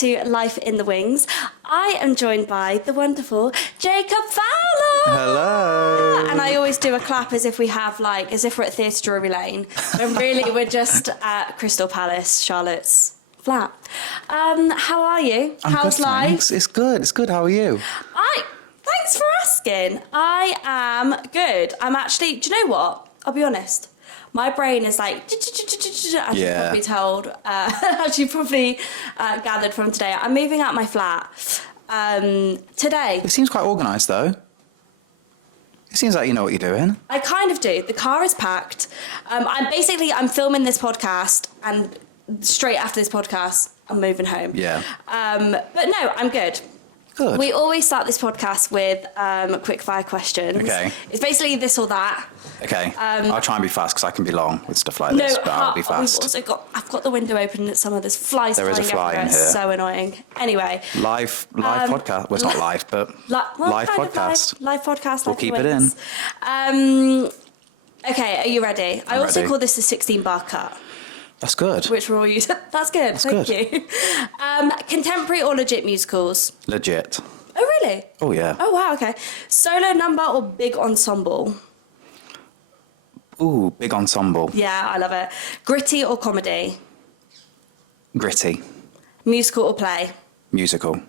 to Life in the Wings. I am joined by the wonderful Jacob Fowler. Hello. And I always do a clap as if we're at Theatre Drury Lane. When really we're just at Crystal Palace, Charlotte's flat. How are you? How's good, life? Thanks. It's good. How are you? Thanks for asking. I am good. I'm actually, do you know what? I'll be honest. My brain is like, as you've probably told, as you probably gathered from today. I'm moving out my flat today. It seems quite organised, though. It seems like you know what you're doing. I kind of do. The car is packed. I'm filming this podcast, and straight after this podcast, I'm moving home. Yeah. But no, I'm good. Good. We always start this podcast with quick fire questions. Okay. It's basically this or that. Okay. I'll try and be fast because I can be long with stuff like this, but I'll be fast. I've got the window open and there's flies there flying is a fly everywhere. in here. It's so annoying. Anyway. Live podcast. Well, it's not live, but live podcast. Live podcast. We'll keep it in. Okay, are you ready? I also call this the 16-bar cut. That's good. Which we're all using. That's good. Thank you. Contemporary or legit musicals? Legit. Oh, really? Oh, yeah. Oh, wow, okay. Solo number or big ensemble? Ooh, big ensemble. Yeah, I love it. Gritty or comedy? Gritty. Musical or play? Musical.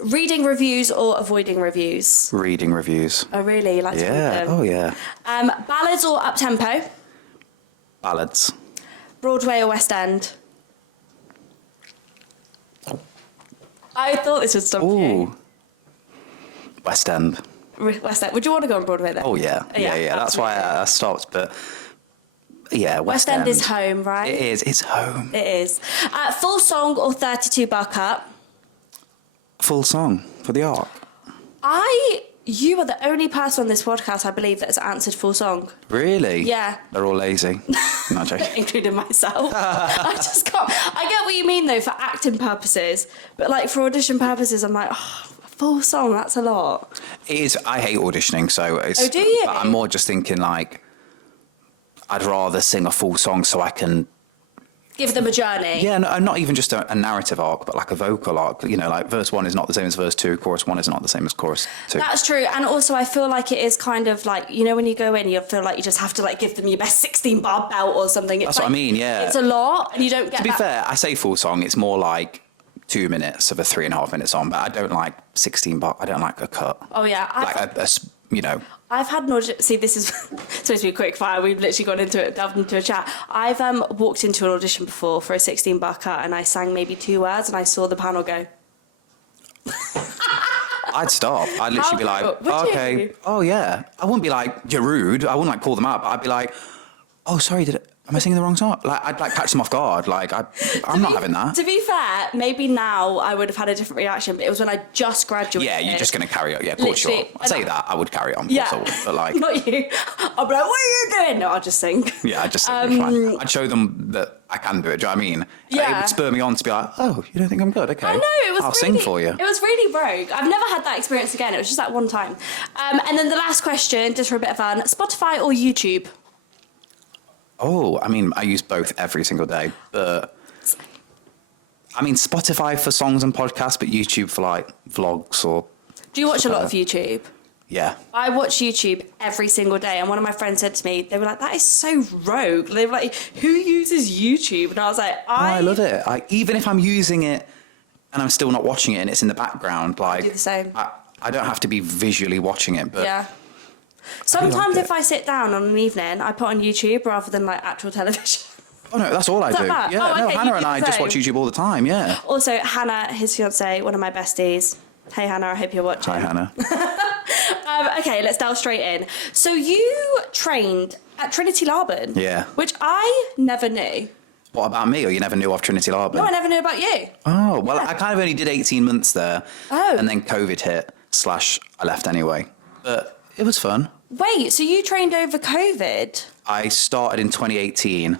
Reading reviews or avoiding reviews? Reading reviews. Oh, really? You like to read them? Oh, yeah. Ballads or up-tempo? Ballads. Broadway or West End? I thought this would stop you. West End. West End. Would you want to go on Broadway then? Oh, yeah. Yeah. That's why I stopped, but yeah, West End. West End is home, right? It is. It's home. It is. Full song or 32-bar cut? Full song for the arc. You are the only person on this podcast, I believe, that has answered full song. Really? Yeah. They're all lazy. Not joking. Including myself. I just can't. I get what you mean, though, for acting purposes. But, like, for audition purposes, I'm like, full song, that's a lot. It is. I hate auditioning, so it's... Oh, do you? But I'm more just thinking, like, I'd rather sing a full song so I can... Give them a journey. Yeah, no, not even just a narrative arc, but like a vocal arc. You know, like verse 1 is not the same as verse 2, chorus 1 is not the same as chorus 2. That's true. And also I feel like it is kind of like, you know, when you go in, you feel like you just have to like give them your best 16-bar belt or something. That's what I mean, yeah. It's a lot and you don't get To be fair, I say full song, it's more like 2 minutes of a 3.5 minute song, but I don't like 16 bar. I don't like a cut. Oh, yeah. You know. I've had an audition. See, this is supposed to be a quick fire. We've literally gone into it, delved into a chat. I've walked into an audition before for a 16-bar cut and I sang maybe 2 words and I saw the panel go. I'd stop. I'd literally be like, okay. You? Oh, yeah. I wouldn't be like, you're rude. I wouldn't like call them out. I'd be like, oh, sorry, am I singing the wrong song? Like, I'd like catch them off guard. Like, I'm not having that. To be fair, maybe now I would have had a different reaction, but it was when I just graduated. Yeah, you're just going to carry on. Yeah, of course you are. I'd say that. I would carry on. Yeah. But like... Not you. I'll be like, what are you doing? No, I'll just sing. Yeah, I'd just sing. It's fine. I'd show them that I can do it. Do you know what I mean? Yeah. It would spur me on to be like, oh, you don't think I'm good? Okay. I know, I'll sing for you. It was really rogue. I've never had that experience again. It was just that one time. And then the last question, just for a bit of fun, Spotify or YouTube? Oh, I mean, I use both every single day, but I mean, Spotify for songs and podcasts, but YouTube for like vlogs or... Do you watch a lot of YouTube? Yeah. I watch YouTube every single day, and one of my friends said to me, they were like, that is so rogue. They were like, who uses YouTube? And I was like, I love it. Even if I'm using it and I'm still not watching it and it's in the background, like... I do the same. I don't have to be visually watching it, but... Yeah. Sometimes if I sit down on an evening, I put on YouTube rather than like actual television. Oh no, that's all I do. That? Yeah, oh, no, okay, Hannah and I just watch YouTube all the time, yeah. Also, Hannah, his fiancée, one of my besties. Hey Hannah, I hope you're watching. Hi Hannah. Okay, let's delve straight in. So you trained at Trinity Laban. Yeah. Which I never knew. What about me? Or you never knew of Trinity Laban? No, I never knew about you. Oh, well, I kind of only did 18 months there. Oh. And then COVID hit, / I left anyway. But it was fun. Wait, so you trained over COVID? I started in 2018.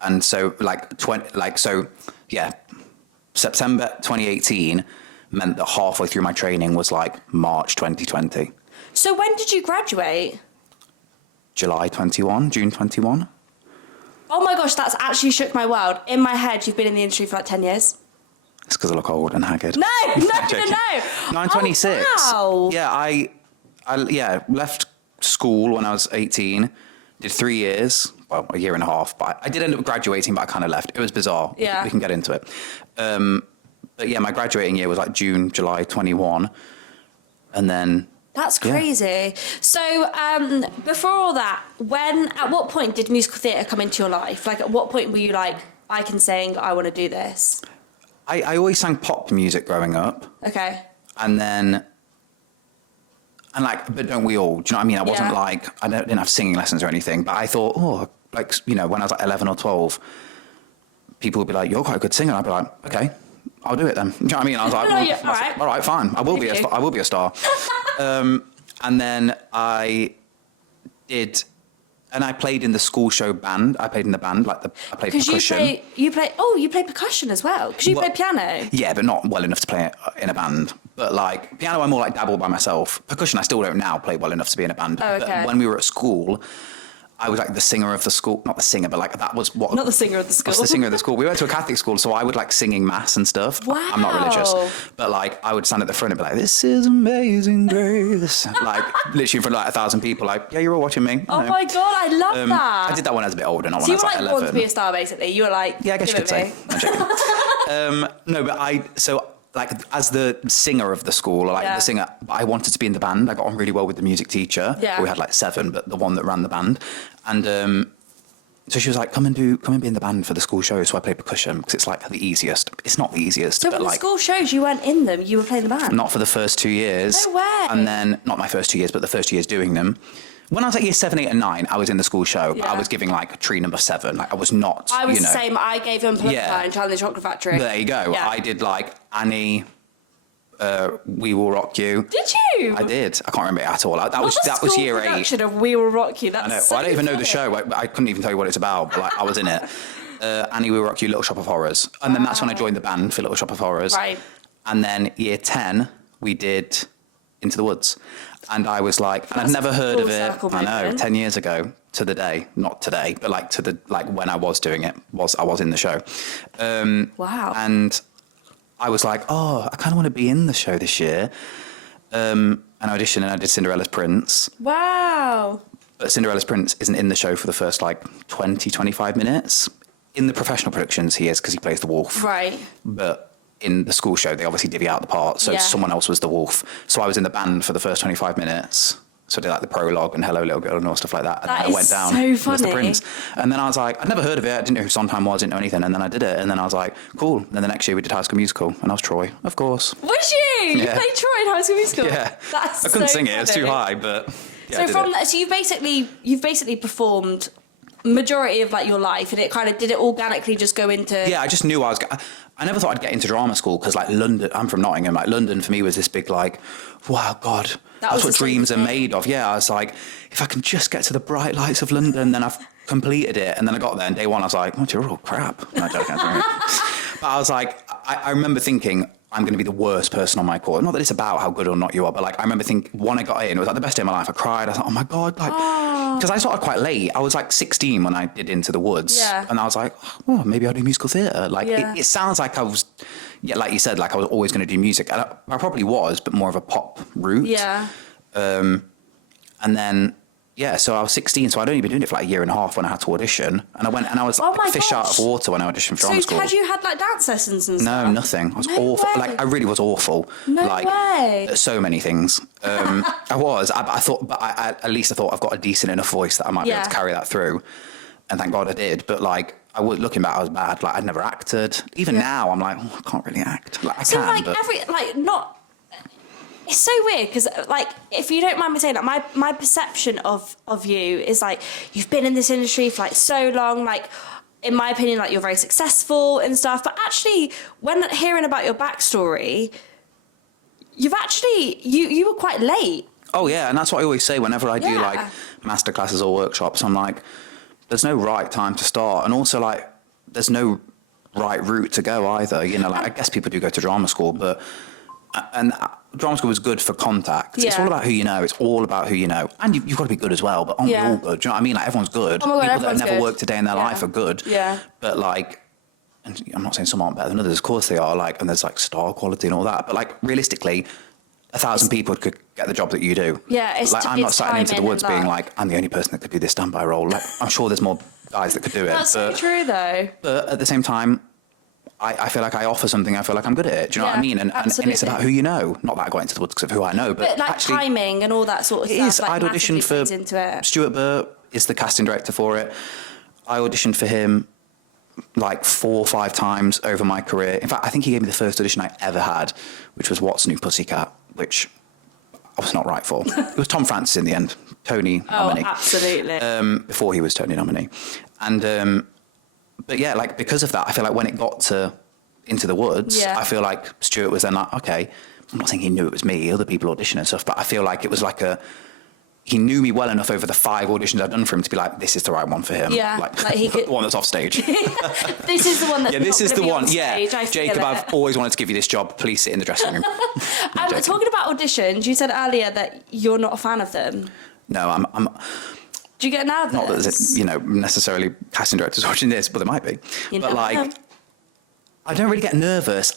And so, September 2018 meant that halfway through my training was like March 2020. So when did you graduate? June 21. Oh my gosh, that's actually shook my world. In my head, you've been in the industry for like 10 years. It's because I look old and haggard. No. No, I'm 26. Oh, wow. Yeah, I left school when I was 18. Did 3 years, well, a year and a half. But I did end up graduating, but I kind of left. It was bizarre. Yeah. We can get into it. But yeah, my graduating year was like June, July 21. And then... That's crazy. Yeah. So before all that, at what point did musical theatre come into your life? Like, at what point were you like, I can sing, I want to do this? I always sang pop music growing up. Okay. And then... And like, but don't we all? Do you know what I mean? I wasn't like, I didn't have singing lessons or anything, but I thought, like, you know, when I was like 11 or 12, people would be like, you're quite a good singer. I'd be like, okay, I'll do it then. Do you know what I mean? I was like, all right, fine. I will be a star. And then I did, and I played in the school show band. I played in the band, I played percussion. You play percussion as well? Because you play piano? Yeah, but not well enough to play it in a band. But like piano, I more like dabble by myself. Percussion, I still don't now play well enough to be in a band. Oh, okay. But when we were at school, I was like the singer of the school. Not the singer, but like that was what... Not the singer of the school. I was the singer of the school. We went to a Catholic school, so I would like singing mass and stuff. Wow. I'm not religious. But like I would stand at the front and be like, this is amazing grace. Like literally in front of like 1,000 people, like, yeah, you're all watching me. Oh my God, I love that. I did that when I was a bit older, not so when I was like 11. you were like born to be a star, basically. You were like, yeah, I guess you could say. I'm joking. No, but like as the singer of the school, or like the singer, I wanted to be in the band. I got on really well with the music teacher. Yeah. We had like 7, but the one that ran the band. And so she was like, come and be in the band for the school show. So I played percussion because it's like the easiest. It's not the easiest. So but for the like, school shows, you weren't in them, you were playing the band? not for the first 2 years. No way. And then, not my first 2 years, but the first 2 years doing them. When I was like year 7, 8 and 9, I was in the school show. But I was giving like tree number 7. Like I was not, I was the same. I gave him Polify and Charlie and the Chocolate Factory. There you go. Yeah. I did like Annie... We Will Rock You. Did you? I did. I can't remember it at all. That was year 8. Production of We Will Rock You. That's I know. So I don't even know the funny. show. I couldn't even tell you what it's about. But like I was in it. Annie, We Will Rock You, Little Shop of Horrors, and then that's when I joined the band for Little Shop of Horrors. Right. And then year 10, we did Into the Woods, and I was like, and I'd never heard of it. I know. 10 years ago to the day, not today, but like when I was doing it, I was in the show. Wow. And I was like, I kind of want to be in the show this year. And I auditioned and I did Cinderella's Prince. Wow. But Cinderella's Prince isn't in the show for the first like 20, 25 minutes. In the professional productions, he is because he plays the wolf. Right. But in the school show, they obviously divvy out the part. So someone else was the wolf. So I was in the band for the first 25 minutes. So I did like the prologue and Hello Little Girl and all stuff like that. And That then I went down so as the funny. prince. And then I was like, I'd never heard of it. I didn't know who Sondheim was, didn't know anything. And then I did it. And then I was like, cool. And then the next year we did High School Musical. And I was Troy, of course. Was you? You Yeah. played Troy in High School Musical? Yeah. That's I couldn't so sing it. It was too funny. high, but yeah, So you've basically performed majority of like your life, and did it organically just go into... Yeah, I just knew I never thought I'd get into drama school because like London, I'm from Nottingham, like London for me was this big like, wow, God, that's what dreams are made of. Yeah, I was like, if I can just get to the bright lights of London, then I've completed it. And then I got there and day one I was like, oh, you're all crap. No, joking, but I was like, I remember thinking, I'm going to be the worst person on my course. Not that it's about how good or not you are, but like I remember thinking when I got in, it was like the best day of my life. I cried. I thought, oh my God, like, because I started quite late. I was like 16 when I did Into the Woods. Yeah. And I was like, oh, maybe I'll do musical theatre. Like it sounds like I was, like you said, like I was always going to do music. And I probably was, but more of a pop route. Yeah. And then, so I was 16, so I'd only been doing it for like a year and a half when I had to audition. And I went and I was like fish out of water when I auditioned for drama school. So had you had like dance lessons and stuff? No, nothing. I was awful. Way. Like I really was awful. No like, way. So many things. I was. I thought, but at least I thought I've got a decent enough voice that I might be able to carry that through. And thank God I did. But like, looking back, I was bad. Like I'd never acted. Even now, I'm like, I can't really act. Like I can, but... It's so weird because, like, if you don't mind me saying that, my perception of you is like you've been in this industry for like so long. Like, in my opinion, like you're very successful and stuff. But actually, when hearing about your backstory, you've actually you were quite late. Oh yeah, and that's what I always say whenever I do like masterclasses or workshops. I'm like, there's no right time to start, and also like there's no right route to go either. You know, like I guess people do go to drama school, but. And drama school was good for contacts. Yeah. It's all about who you know. It's all about who you know. And you've got to be good as well, but aren't we all good? Do you know what I mean? Like, everyone's good. Oh my God, people that have never good. worked a day in their life are good. Yeah. But, like, and I'm not saying some aren't better than others, of course they are, like, and there's like star quality and all that, but like realistically, 1,000 people could get the job that you do. Yeah, it's like I'm not sat into the woods being luck. like, I'm the only person that could do this standby role. Like, I'm sure there's more guys that could do it. That's so true, though. But at the same time, I feel like I offer something. I feel like I'm good at it. Do you know what I mean? And it's about who you know. Not that I got into the woods because of who I know, but like actually, timing and all that sort of it stuff. is. Like, I'd auditioned for into it. Stuart Burt is the casting director for it. I auditioned for him like 4 or 5 times over my career. In fact, I think he gave me the first audition I ever had, which was What's New Pussycat, which I was not right for. It was Tom Francis in the end, Tony nominee. Oh, absolutely. Before he was Tony nominee. And, but yeah, like because of that, I feel like when it got to Into the Woods, I feel like Stuart was then like, okay, I'm not saying he knew it was me, other people audition and stuff, but I feel like it was like he knew me well enough over the 5 auditions I'd done for him to be like, this is the right one for him. Yeah, like he could... the one that's off stage. This is the one that's this is the one. Yeah, Jacob, it. I've always wanted to give you this job. Please sit in the dressing room. Talking about auditions, you said earlier that you're not a fan of them. No, I'm. Do you get nervous? Not that there's, necessarily casting directors watching this, but there might be. But like, I don't really get nervous.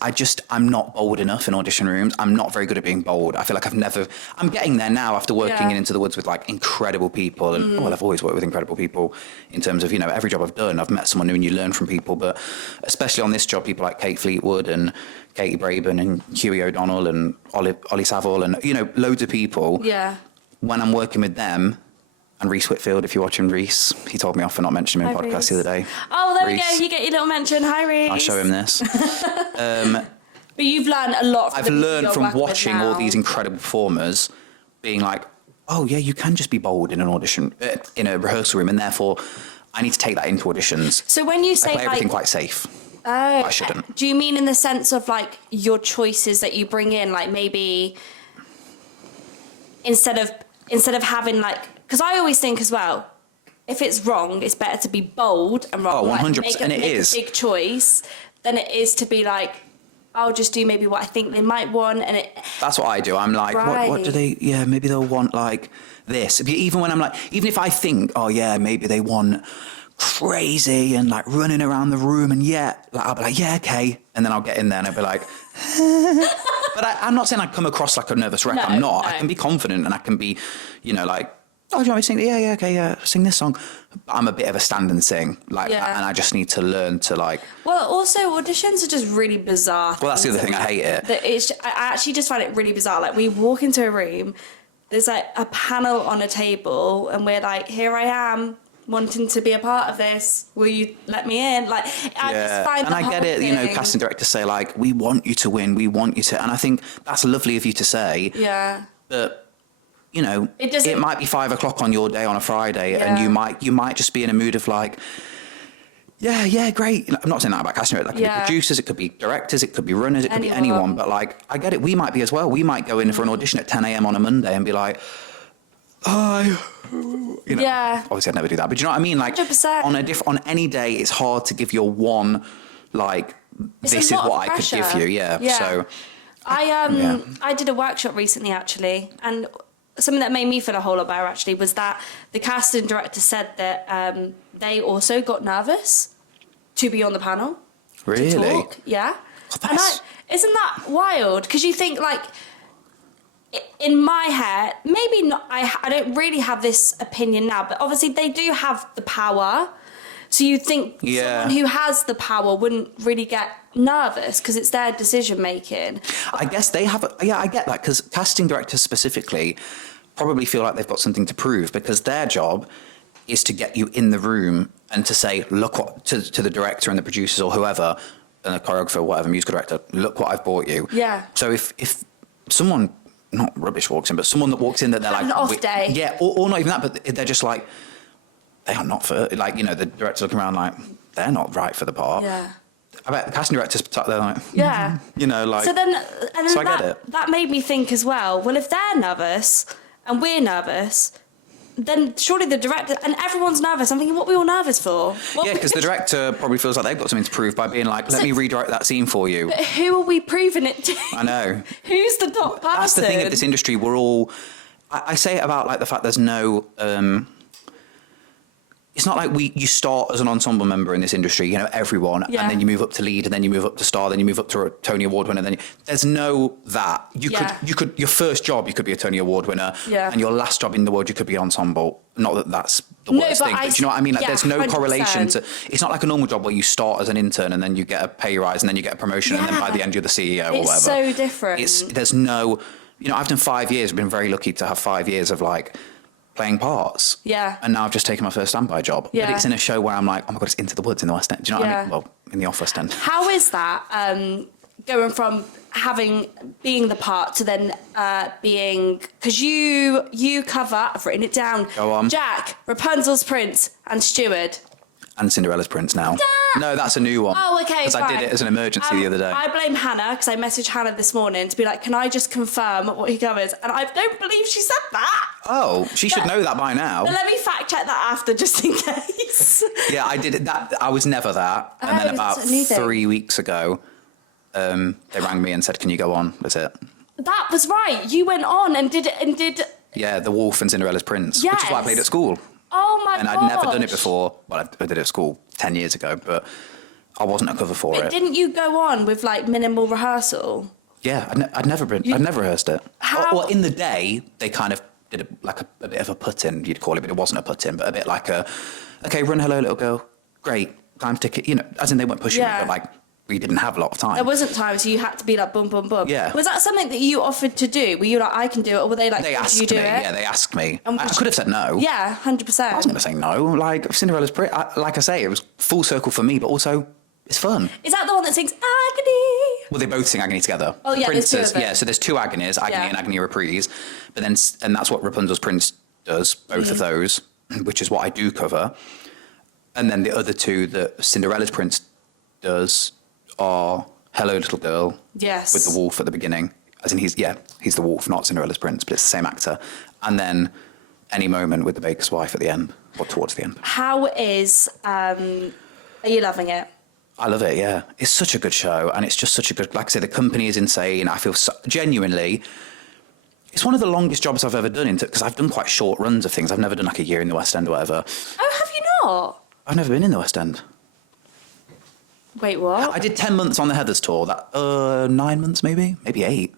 I'm not bold enough in audition rooms. I'm not very good at being bold. I feel like I'm getting there now after working in Into the Woods with like incredible people. And I've always worked with incredible people in terms of, every job I've done, I've met someone new and you learn from people. But especially on this job, people like Kate Fleetwood and Katie Braben and Hughie O'Donnell and Ollie Saville and, loads of people. Yeah. When I'm working with them, and Reese Whitfield, if you're watching Reese, he told me off for not mentioning him in podcast the other day. Oh, there we go. You get your little mention. Hi, Reese. I'll show him this. But you've learned a lot from I've learned from watching all these incredible performers being like, oh, yeah, you can just be bold in an audition, in a rehearsal room, and therefore I need to take that into auditions. So when you say I play everything quite safe. Oh, I shouldn't. Do you mean in the sense of like your choices that you bring in, like maybe instead of having like, because I always think as well, if it's wrong, it's better to be bold and wrong. Oh, 100%, and it is a big choice than it is to be like, I'll just do maybe what I think they might want, and that's what I do. I'm like, what do they? Yeah, maybe they'll want like this. Even when I'm like, even if I think, oh yeah, maybe they want crazy and like running around the room, and I'll be like, yeah, okay, and then I'll get in there and I'll be like, but I'm not saying I come across like a nervous wreck. I'm not. No. I can be confident and I can be, like, oh, do you want me to sing? Yeah, okay, yeah, sing this song. But I'm a bit of a stand and sing, like, and I just need to learn to like. Well, also auditions are just really bizarre. Well, that's the other thing. I hate it. I actually just find it really bizarre. Like we walk into a room, there's like a panel on a table, and we're like, here I am, wanting to be a part of this. Will you let me in? Like, I just find and I get it. thing. Casting directors say like, we want you to win. We want you to, and I think that's lovely of you to say. Yeah. But. It might be 5 o'clock on your day on a Friday, and you might just be in a mood of like, yeah, great. I'm not saying that about casting directors. That could be producers, it could be directors, it could be runners, it could be anyone. But like, I get it. We might be as well. We might go in for an audition at 10 a.m. on a Monday and be like, hi. Obviously, I'd never do that. But do you know what I mean? Like, 100%. On any day, it's hard to give your one like. This is what I could give you. Yeah. So. I did a workshop recently actually, and. Something that made me feel a whole lot better actually was that the casting director said that they also got nervous to be on the panel. Really? To talk. Yeah. And isn't that wild? Because you think like, in my head, maybe not. I don't really have this opinion now, but obviously they do have the power. So you think someone who has the power wouldn't really get nervous because it's their decision making. I guess they have. I get that because casting directors specifically probably feel like they've got something to prove because their job is to get you in the room and to say, look what to the director and the producers or whoever and the choreographer, whatever, musical director, look what I've bought you. Yeah. So if someone not rubbish walks in, but someone that walks in that they're like an off day. Yeah, or not even that, but they're just like they are not for like the director's looking around like they're not right for the part. Yeah. I bet the casting directors they're like like so then I get it. That made me think as well, well if they're nervous and we're nervous, then surely the director and everyone's nervous. I'm thinking, what are we all nervous for? Because the director probably feels like they've got something to prove by being like, let me redirect that scene for you. But who are we proving it to? I know. Who's the top person? That's the thing of this industry. We're all. I say it about like the fact there's no. it's not like you start as an ensemble member in this industry, you know, everyone, and then you move up to lead, and then you move up to star, then you move up to a Tony Award winner. There's no that. You could your first job you could be a Tony Award winner, and your last job in the world you could be ensemble. Not that that's the worst thing, but do you know what I mean? Like, there's no 100%. Correlation to. It's not like a normal job where you start as an intern and then you get a pay rise and then you get a promotion and then by the end you're the CEO or whatever. It's so different. There's no. You know, I've done 5 years. I've been very lucky to have 5 years of like playing parts. Yeah. And now I've just taken my first standby job. Yeah. But it's in a show where I'm like, oh my God, it's Into the Woods in the West End. Do you know what I mean? Well, in the off West End. How is that going from being the part to then being, because you cover, I've written it down. Go on. Jack, Rapunzel's Prince and Steward. And Cinderella's Prince now. No, that's a new one. Oh, okay, because I did it as an emergency the other day. I blame Hannah because I messaged Hannah this morning to be like, can I just confirm what he covers? And I don't believe she said that. Oh, she should know that by now. But let me fact check that after just in case. Yeah, I did it. I was never that. And then about 3 weeks ago, they rang me and said, can you go on? That's it. That was right. You went on and did. Yeah, The Wolf and Cinderella's Prince, yes. which is what I played at school. Oh my god! And I'd never done it before. Well, I did it at school 10 years ago, but I wasn't a cover for it. Didn't you go on with like minimal rehearsal? Yeah, I'd never rehearsed it. How? Well, in the day, they kind of did a bit of a put-in, you'd call it, but it wasn't a put-in, but a bit like okay, run hello, little girl. Great, time ticket. You know, as in they weren't pushing me, but like, we didn't have a lot of time. There wasn't time, so you had to be like boom, boom, boom. Yeah. Was that something that you offered to do? Were you like, I can do it, or were they like, they asked you do me? it? Yeah, they asked me. I could have said no. Yeah, 100%. I wasn't going to say no. Like Cinderella's Prince, like I say, it was full circle for me, but also it's fun. Is that the one that sings Agony? Well, they both sing Agony together. Oh yeah, Prince's, there's two of them. Yeah, so there's two Agonies, Agony and Agony Reprise, but then and that's what Rapunzel's Prince does, both of those, which is what I do cover. And then the other two that Cinderella's Prince does are Hello, Little Girl. Yes. With the wolf at the beginning. As in, he's the wolf, not Cinderella's Prince, but it's the same actor. And then Any Moment with the baker's wife at the end, or towards the end. How is, are you loving it? I love it, yeah. It's such a good show, and it's just such a good, like I say, the company is insane. I feel genuinely, it's one of the longest jobs I've ever done, because I've done quite short runs of things. I've never done like a year in the West End or whatever. Oh, have you not? I've never been in the West End. Wait, what? I did 10 months on the Heathers tour, 9 months maybe 8.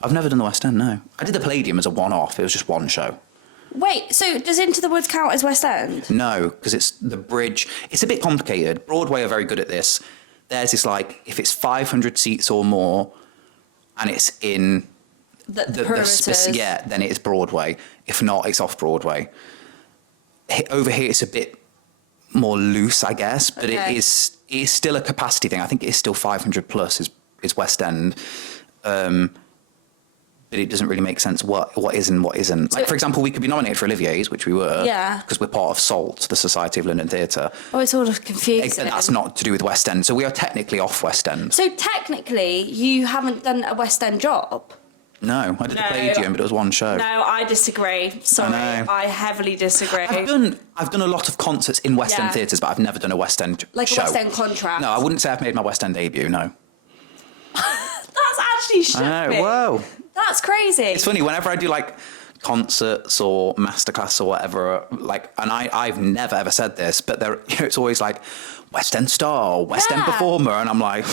I've never done the West End, no. I did the Palladium as a one-off, it was just one show. Wait, so does Into the Woods count as West End? No, because it's the bridge. It's a bit complicated. Broadway are very good at this. Theirs is like, if it's 500 seats or more, and it's in the perimeters. Yeah, then it's Broadway. If not, it's off Broadway. Over here, it's a bit more loose, I guess, but it is still a capacity thing. I think it is still 500 plus is West End. But it doesn't really make sense what is and what isn't. Like, for example, we could be nominated for Olivier's, which we were. Yeah. Because we're part of SALT, the Society of London Theatre. Oh, it's all confusing. And that's not to do with West End. So we are technically off West End. So technically, you haven't done a West End job? No, I did the Palladium, but it was one show. No, I disagree. Sorry, I heavily disagree. I've done a lot of concerts in West End theatres, but I've never done a West End show. A West End contract? No, I wouldn't say I've made my West End debut, no. That's actually shocking. Whoa. That's crazy. It's funny, whenever I do like concerts or masterclass or whatever, like, and I've never ever said this, but it's always like West End star, West End performer, and I'm like,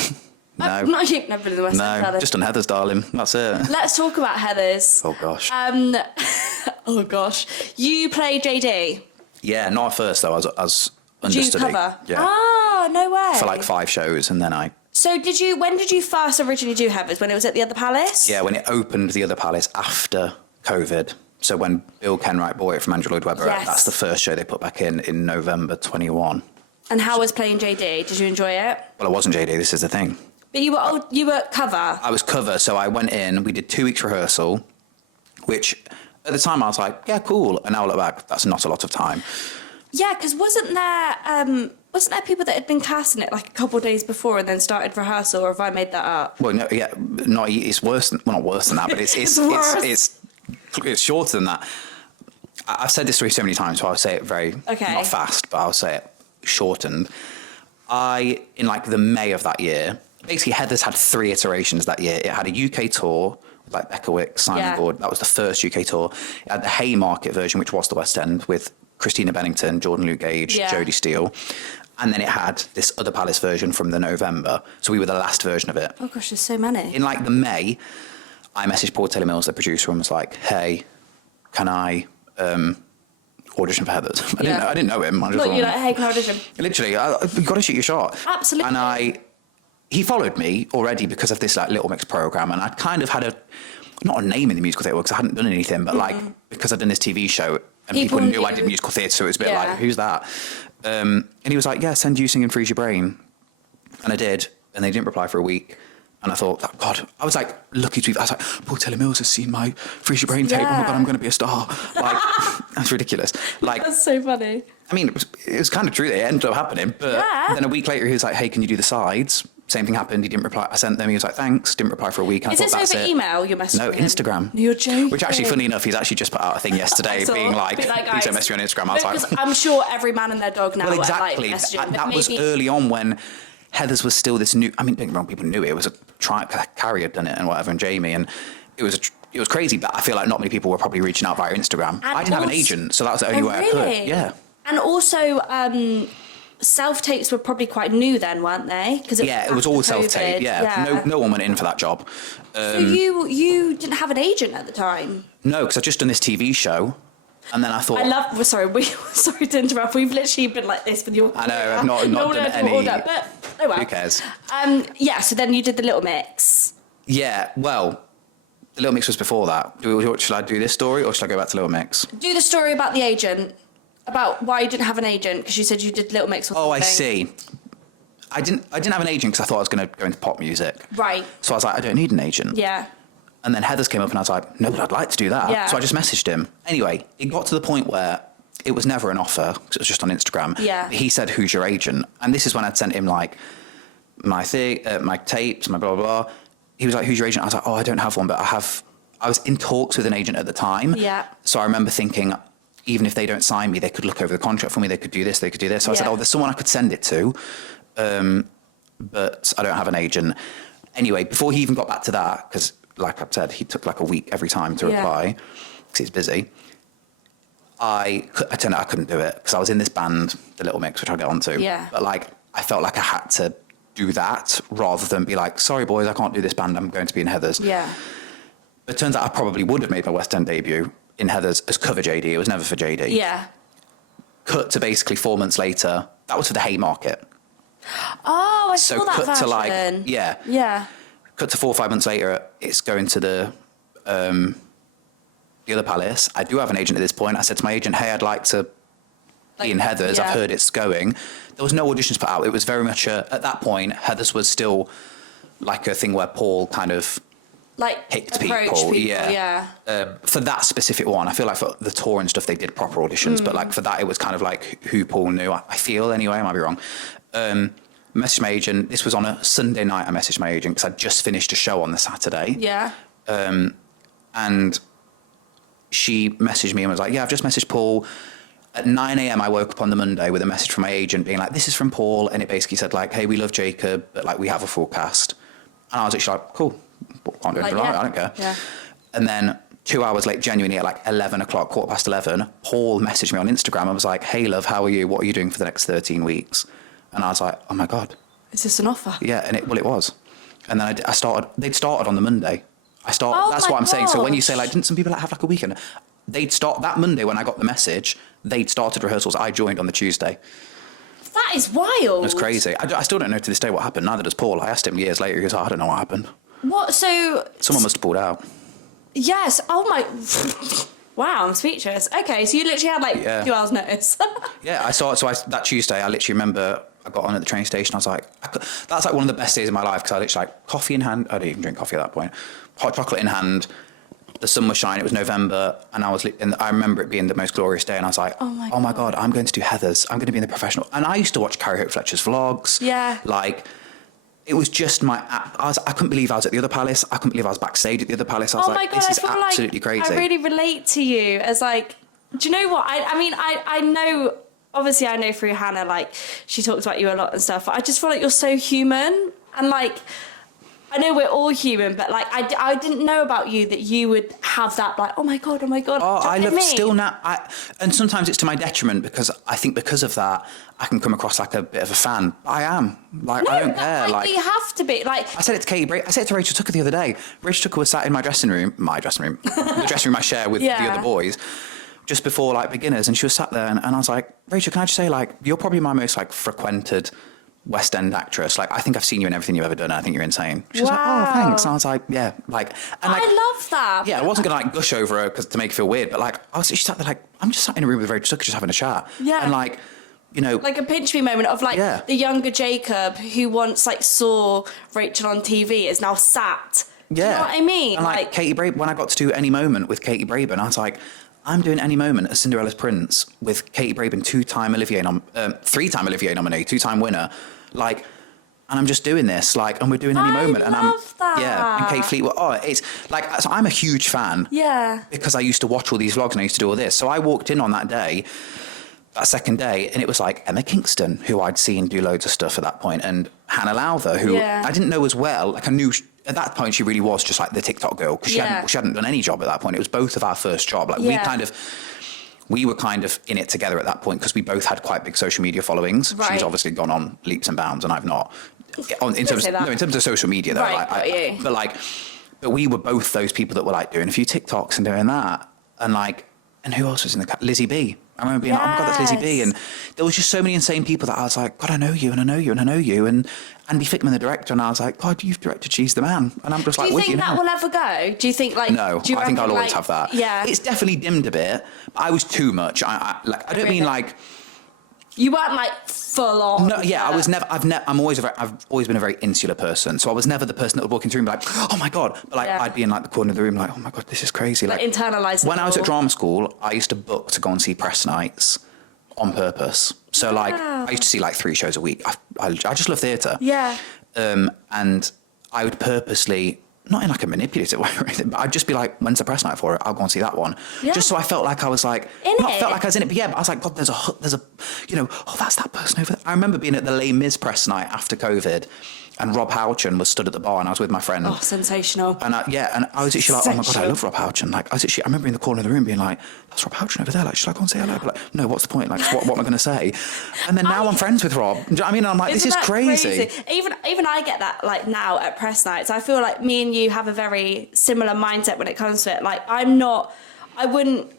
no. You've never been in the West End. No, just on Heathers, darling. That's it. Let's talk about Heathers. Oh gosh. Oh gosh. You play JD. Yeah, not at first though, as understudy. Did you cover? Yeah. Oh, no way. For like 5 shows, and then So when did you first originally do Heathers? When it was at the Other Palace? Yeah, when it opened the Other Palace after COVID. So when Bill Kenwright bought it from Andrew Lloyd Webber, that's the first show they put back in November 21. And how was playing JD? Did you enjoy it? Well, I wasn't JD, this is the thing. But you were cover? I was cover, so I went in, we did 2 weeks rehearsal, which at the time I was like, yeah, cool. And now I look back, that's not a lot of time. Yeah, because wasn't there people that had been casting it like a couple of days before and then started rehearsal, or have I made that up? Well, no, yeah, it's worse. Not worse than that, but it's shorter than that. I've said this story so many times, so I'll say it not fast, but I'll say it shortened. In like the May of that year, basically Heathers had 3 iterations that year. It had a UK tour, like Becca Wicks, Simon Gord. That was the first UK tour. It had the Haymarket version, which was the West End, with Christina Bennington, Jordan Luke Gage, Jodie Steele. And then it had this other Palace version from the November. So we were the last version of it. Oh gosh, there's so many. In like the May, I messaged Paul Taylor Mills, the producer, and was like, hey, can I audition for Heathers? I didn't know him. Look, you're like, hey, can I audition? Literally, you've got to shoot your shot. Absolutely. And he followed me already because of this like Little Mix program. And I'd kind of had not a name in the musical theatre because I hadn't done anything, but like because I'd done this TV show and people knew I did musical theatre, so it was a bit like, who's that? And he was like, yeah, send you singing Freeze Your Brain. And I did. And they didn't reply for a week. And I thought, oh, God, I was like, lucky to be, I was like, Paul Taylor Mills has seen my Freeze Your Brain tape. Oh my God, I'm going to be a star. Like, that's ridiculous. Like, that's so funny. I mean, it was kind of true that it ended up happening. But then a week later, he was like, hey, can you do the sides? Same thing happened. He didn't reply. I sent them. He was like, thanks. Didn't reply for a week. And Is this over email you're messaging? No, Instagram. You're joking. Which actually, funny enough, he's actually just put out a thing yesterday being like, please don't message me on Instagram. I was because I'm sure every man and their dog now exactly. Like messaging. That was early on when Heathers was still this new, I mean, don't get me wrong, people knew it. It was Carrie had done it and whatever, and Jamie, and it was crazy, but I feel like not many people were probably reaching out via Instagram. And I didn't have an agent, so that was the only way I could. Yeah. And also, self-tapes were probably quite new then, weren't they? It was all self-tape. Yeah. No one went in for that job. So you didn't have an agent at the time? No, because I'd just done this TV show. And then I thought... sorry to interrupt. We've literally been like this with your... I know, I've not done any... Order, but oh well. Who cares? So then you did the Little Mix. Yeah, well, the Little Mix was before that. Should I do this story or should I go back to Little Mix? Do the story about the agent. About why you didn't have an agent, because you said you did Little Mix or something. Oh, I see. I didn't have an agent because I thought I was going to go into pop music. Right. So I was like, I don't need an agent. Yeah. And then Heathers came up and I was like, no, but I'd like to do that. Yeah. So I just messaged him. Anyway, it got to the point where it was never an offer because it was just on Instagram. Yeah. He said, who's your agent? And this is when I'd sent him like my tapes, my blah, blah, blah. He was like, who's your agent? I was like, oh, I don't have one, but I was in talks with an agent at the time. Yeah. So I remember thinking, even if they don't sign me, they could look over the contract for me. They could do this, they could do this. So I said, oh, there's someone I could send it to, but I don't have an agent. Anyway, before he even got back to that, because like I said, he took like a week every time to reply because he's busy. I turned out I couldn't do it because I was in this band, the Little Mix, which I'll get onto. Yeah. But like, I felt like I had to do that rather than be like, sorry boys, I can't do this band. I'm going to be in Heathers. Yeah. But it turns out I probably would have made my West End debut in Heathers as cover JD. It was never for JD. Yeah. Cut to basically 4 months later. That was for the Haymarket. Oh, I saw that version. To like, yeah. Cut to 4 or 5 months later, it's going to the other Palace. I do have an agent at this point. I said to my agent, hey, I'd like to be in Heathers. I've heard it's going. There was no auditions put out. It was very much at that point, Heathers was still like a thing where Paul kind of like picked people. Yeah. For that specific one, I feel like for the tour and stuff, they did proper auditions, but like for that, it was kind of like who Paul knew. I feel anyway, I might be wrong. Messaged my agent. This was on a Sunday night. I messaged my agent because I'd just finished a show on the Saturday. Yeah. And she messaged me and was like, yeah, I've just messaged Paul. At 9 a.m. I woke up on the Monday with a message from my agent being like, this is from Paul. And it basically said like, hey, we love Jacob, but like we have a full cast. And I was actually like, cool. Can't do anything about it. I don't care. Yeah. And then 2 hours late, genuinely at like 11 o'clock, 11:15, Paul messaged me on Instagram and was like, hey, love, how are you? What are you doing for the next 13 weeks? And I was like, oh my God. Is this an offer? Yeah, and it was. And then they'd started on the Monday. That's what I'm saying. So when you say like, didn't some people like have like a weekend? They'd start that Monday when I got the message, they'd started rehearsals. I joined on the Tuesday. That is wild. It was crazy. I still don't know to this day what happened. Neither does Paul. I asked him years later. He goes, I don't know what happened. What? So... Someone must have pulled out. Yes. Oh my... Wow, I'm speechless. Okay, so you literally had like 2 hours notice. Yeah, that Tuesday, I literally remember I got on at the train station. I was like, that's like one of the best days of my life because I literally like coffee in hand. I didn't even drink coffee at that point. Hot chocolate in hand. The sun was shining. It was November, and I remember it being the most glorious day. And I was like, oh my God, I'm going to do Heathers. I'm going to be in the professional. And I used to watch Carrie Hope Fletcher's vlogs. Yeah. Like, it was just I couldn't believe I was at the other Palace. I couldn't believe I was backstage at the other Palace. I was like, this is absolutely crazy. I really relate to you as like, do you know what? I mean, I know, obviously I know through Hannah, like she talks about you a lot and stuff, but I just feel like you're so human. And like, I know we're all human, but like I didn't know about you that you would have that like, oh my god. Oh, I love still now. And sometimes it's to my detriment because I think because of that I can come across like a bit of a fan. I am like I don't care. Like you have to be like. I said it to Katie. I said it to Rachel Tucker the other day. Rachel Tucker was sat in my dressing room, the dressing room I share with the other boys, just before like beginners, and she was sat there, and I was like, Rachel, can I just say like you're probably my most like frequented West End actress. Like I think I've seen you in everything you've ever done, and I think you're insane. She was like, oh, thanks. And I was like, yeah, like, and like, I love that. Yeah, I wasn't gonna like gush over her to make her feel weird, but like she sat there like I'm just sat in a room with Rachel Tucker just having a chat. Yeah. And like, you know, like a pinch me moment of like the younger Jacob who once like saw Rachel on TV is now sat. Yeah. Do you know what I mean? And like Katie Braben, when I got to do Any Moment with Katie Braben, I was like, I'm doing Any Moment as Cinderella's Prince with Katie Braben, 3-time Olivier nominee, 2-time winner, like, and I'm just doing this, like, and we're doing Any Moment, and and Kate Fleetwood. Oh, it's like, so I'm a huge fan. Yeah. Because I used to watch all these vlogs and I used to do all this. So I walked in on that day, that second day, and it was like Emma Kingston, who I'd seen do loads of stuff at that point, and Hannah Lowther, who I didn't know as well. Like I knew at that point she really was just like the TikTok girl because she hadn't done any job at that point. It was both of our first job. Like we were kind of in it together at that point because we both had quite big social media followings. Right. She's obviously gone on leaps and bounds, and I've not. In terms of social media, though. Right, but we were both those people that were like doing a few TikToks and doing that, and like, and who else was in the Lizzie B. I remember being like, oh my God, that's Lizzie B. And there was just so many insane people that I was like, God, I know you, and I know you, and I know you. And Andy Fickman, the director, and I was like, God, you've directed She's the Man. And I'm just like, do you think that will ever go? Do you think like... No, I think I'll always have that. Yeah. It's definitely dimmed a bit. But I was too much. I don't mean like... You weren't like full on. No, yeah, I was never. I've always been a very insular person. So I was never the person that would walk into the room and be like, oh my God. But like I'd be in like the corner of the room like, oh my God, this is crazy. Like internalising. When I was at drama school, I used to book to go and see press nights on purpose. So like I used to see like 3 shows a week. I just love theatre. Yeah. And I would purposely, not in like a manipulative way or anything, but I'd just be like, when's the press night for it? I'll go and see that one. Yeah. Just so I felt like I was like, felt like I was in it, but I was like, God, there's a, you know, oh, that's that person over there. I remember being at the Les Mis press night after COVID, and Rob Houchen was stood at the bar, and I was with my friend. Oh, sensational. And I was actually like, oh my God, I love Rob Houchen. Like, I remember in the corner of the room being like, that's Rob Houchen over there. Like, should I go and say hello? But like, no, what's the point? Like, what am I going to say? And then now I'm friends with Rob. Do you know what I mean? I'm like, this is crazy. Even I get that like now at press nights. I feel like me and you have a very similar mindset when it comes to it. Like, I wouldn't.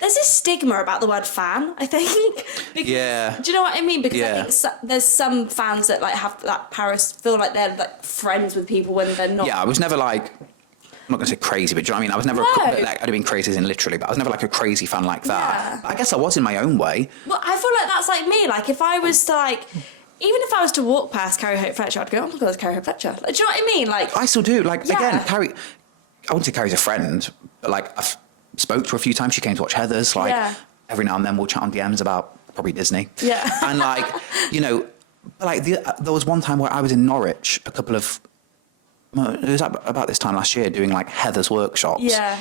There's this stigma about the word fan, I think. Because, do you know what I mean? Because I think there's some fans that like have that feel like they're like friends with people when they're not. Yeah, I was never like, I'm not going to say crazy, but do you know what I mean? I was never, like, I'd have been crazy as in literally, but I was never like a crazy fan like that. Yeah. I guess I was in my own way. Well, I feel like that's like me. Like if I was to like, even if I was to walk past Carrie Hope Fletcher, I'd go, oh my God, that's Carrie Hope Fletcher. Like, do you know what I mean? Like I still do. Like again, Carrie, I wouldn't say Carrie's a friend, but like I've spoke to her a few times. She came to watch Heathers. Like every now and then we'll chat on DMs about probably Disney. Yeah. And like, you know, like there was one time where I was in Norwich it was about this time last year doing like Heathers workshops. Yeah.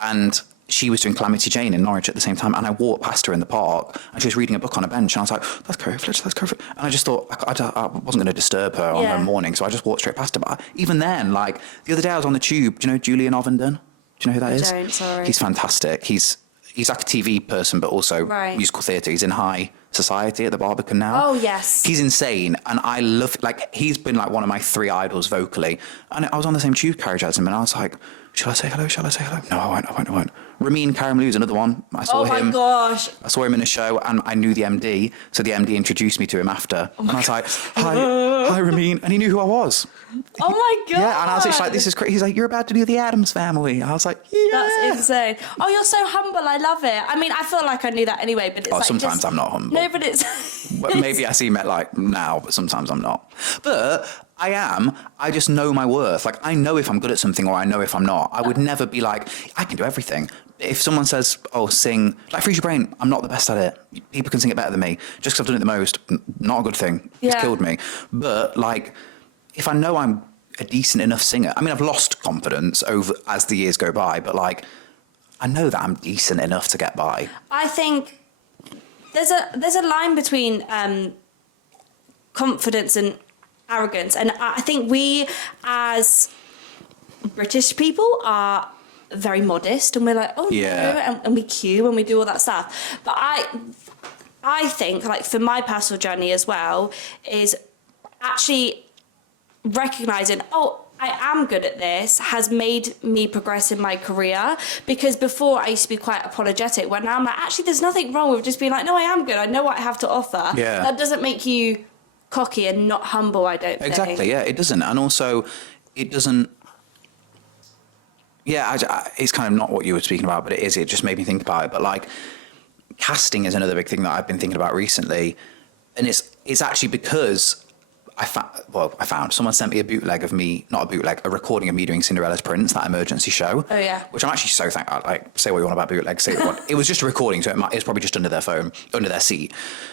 And she was doing Calamity Jane in Norwich at the same time, and I walked past her in the park, and she was reading a book on a bench, and I was like, that's Carrie Fletcher, that's Carrie Fletcher. And I just thought, I wasn't going to disturb her on her morning, so I just walked straight past her. But even then, like, the other day I was on the tube, do you know Julian Ovenden? Do you know who that is? I don't, sorry. He's fantastic. He's like a TV person, but also musical theatre. He's in High Society at the Barbican now. Oh, yes. He's insane, and I love, like, he's been, like, one of my 3 idols vocally. And I was on the same tube carriage as him, and I was like, shall I say hello? Shall I say hello? No, I won't. Ramin Karimlou's another one. I saw him. Oh, my gosh. I saw him in a show, and I knew the MD, so the MD introduced me to him after. And I was like, hi, Ramin. And he knew who I was. Oh, my God. Yeah, and I was just like, this is crazy. He's like, you're about to do the Addams Family. I was like, yeah. That's insane. Oh, you're so humble. I love it. I mean, I feel like I knew that anyway, but it's like sometimes I'm not humble. No, but it's... Maybe I seem like now, but sometimes I'm not. But I am. I just know my worth. Like, I know if I'm good at something or I know if I'm not. I would never be like, I can do everything. If someone says, oh, sing, like Freeze Your Brain, I'm not the best at it. People can sing it better than me. Just because I've done it the most, not a good thing. It's killed me. But, like, if I know I'm a decent enough singer, I mean, I've lost confidence as the years go by, but, like, I know that I'm decent enough to get by. I think there's a line between confidence and arrogance. And I think we as British people are very modest, and we're like, oh no, and we queue and we do all that stuff. But I think, like, for my personal journey as well, is actually recognizing, oh, I am good at this, has made me progress in my career. Because before I used to be quite apologetic, when now I'm like, actually, there's nothing wrong with just being like, no, I am good, I know what I have to offer. Yeah. That doesn't make you cocky and not humble, I don't think. Exactly, yeah, it doesn't. And also, it doesn't... Yeah, it's kind of not what you were speaking about, but it is. It just made me think about it. But, like, casting is another big thing that I've been thinking about recently. And it's actually because... I found someone sent me a bootleg of me, not a bootleg, a recording of me doing Cinderella's Prince, that emergency show. Oh yeah. Which I'm actually so thankful. Like, say what you want about bootleg, say what you want. It was just a recording, so it's probably just under their phone, under their seat,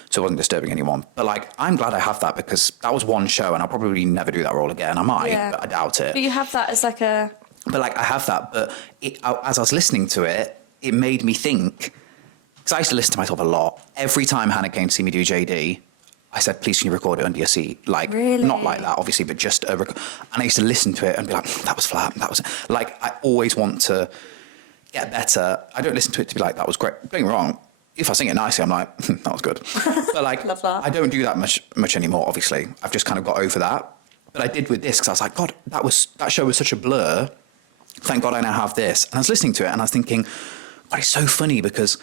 so it wasn't disturbing anyone. But like, I'm glad I have that, because that was one show, and I'll probably never do that role again. I might, but I doubt it. But you have that as like a. But like, I have that, but as I was listening to it, it made me think, because I used to listen to myself a lot. Every time Hannah came to see me do JD, I said, please, can you record it under your seat? Like, really? Not like that, obviously, but just and I used to listen to it and be like, that was flat. That was like, I always want to get better. I don't listen to it to be like, that was great. Don't get me wrong. If I sing it nicely, I'm like, that was good. But like, Love that. I don't do that much anymore, obviously. I've just kind of got over that. But I did with this, because I was like, God, that show was such a blur. Thank God I now have this. And I was listening to it and I was thinking, God, it's so funny, because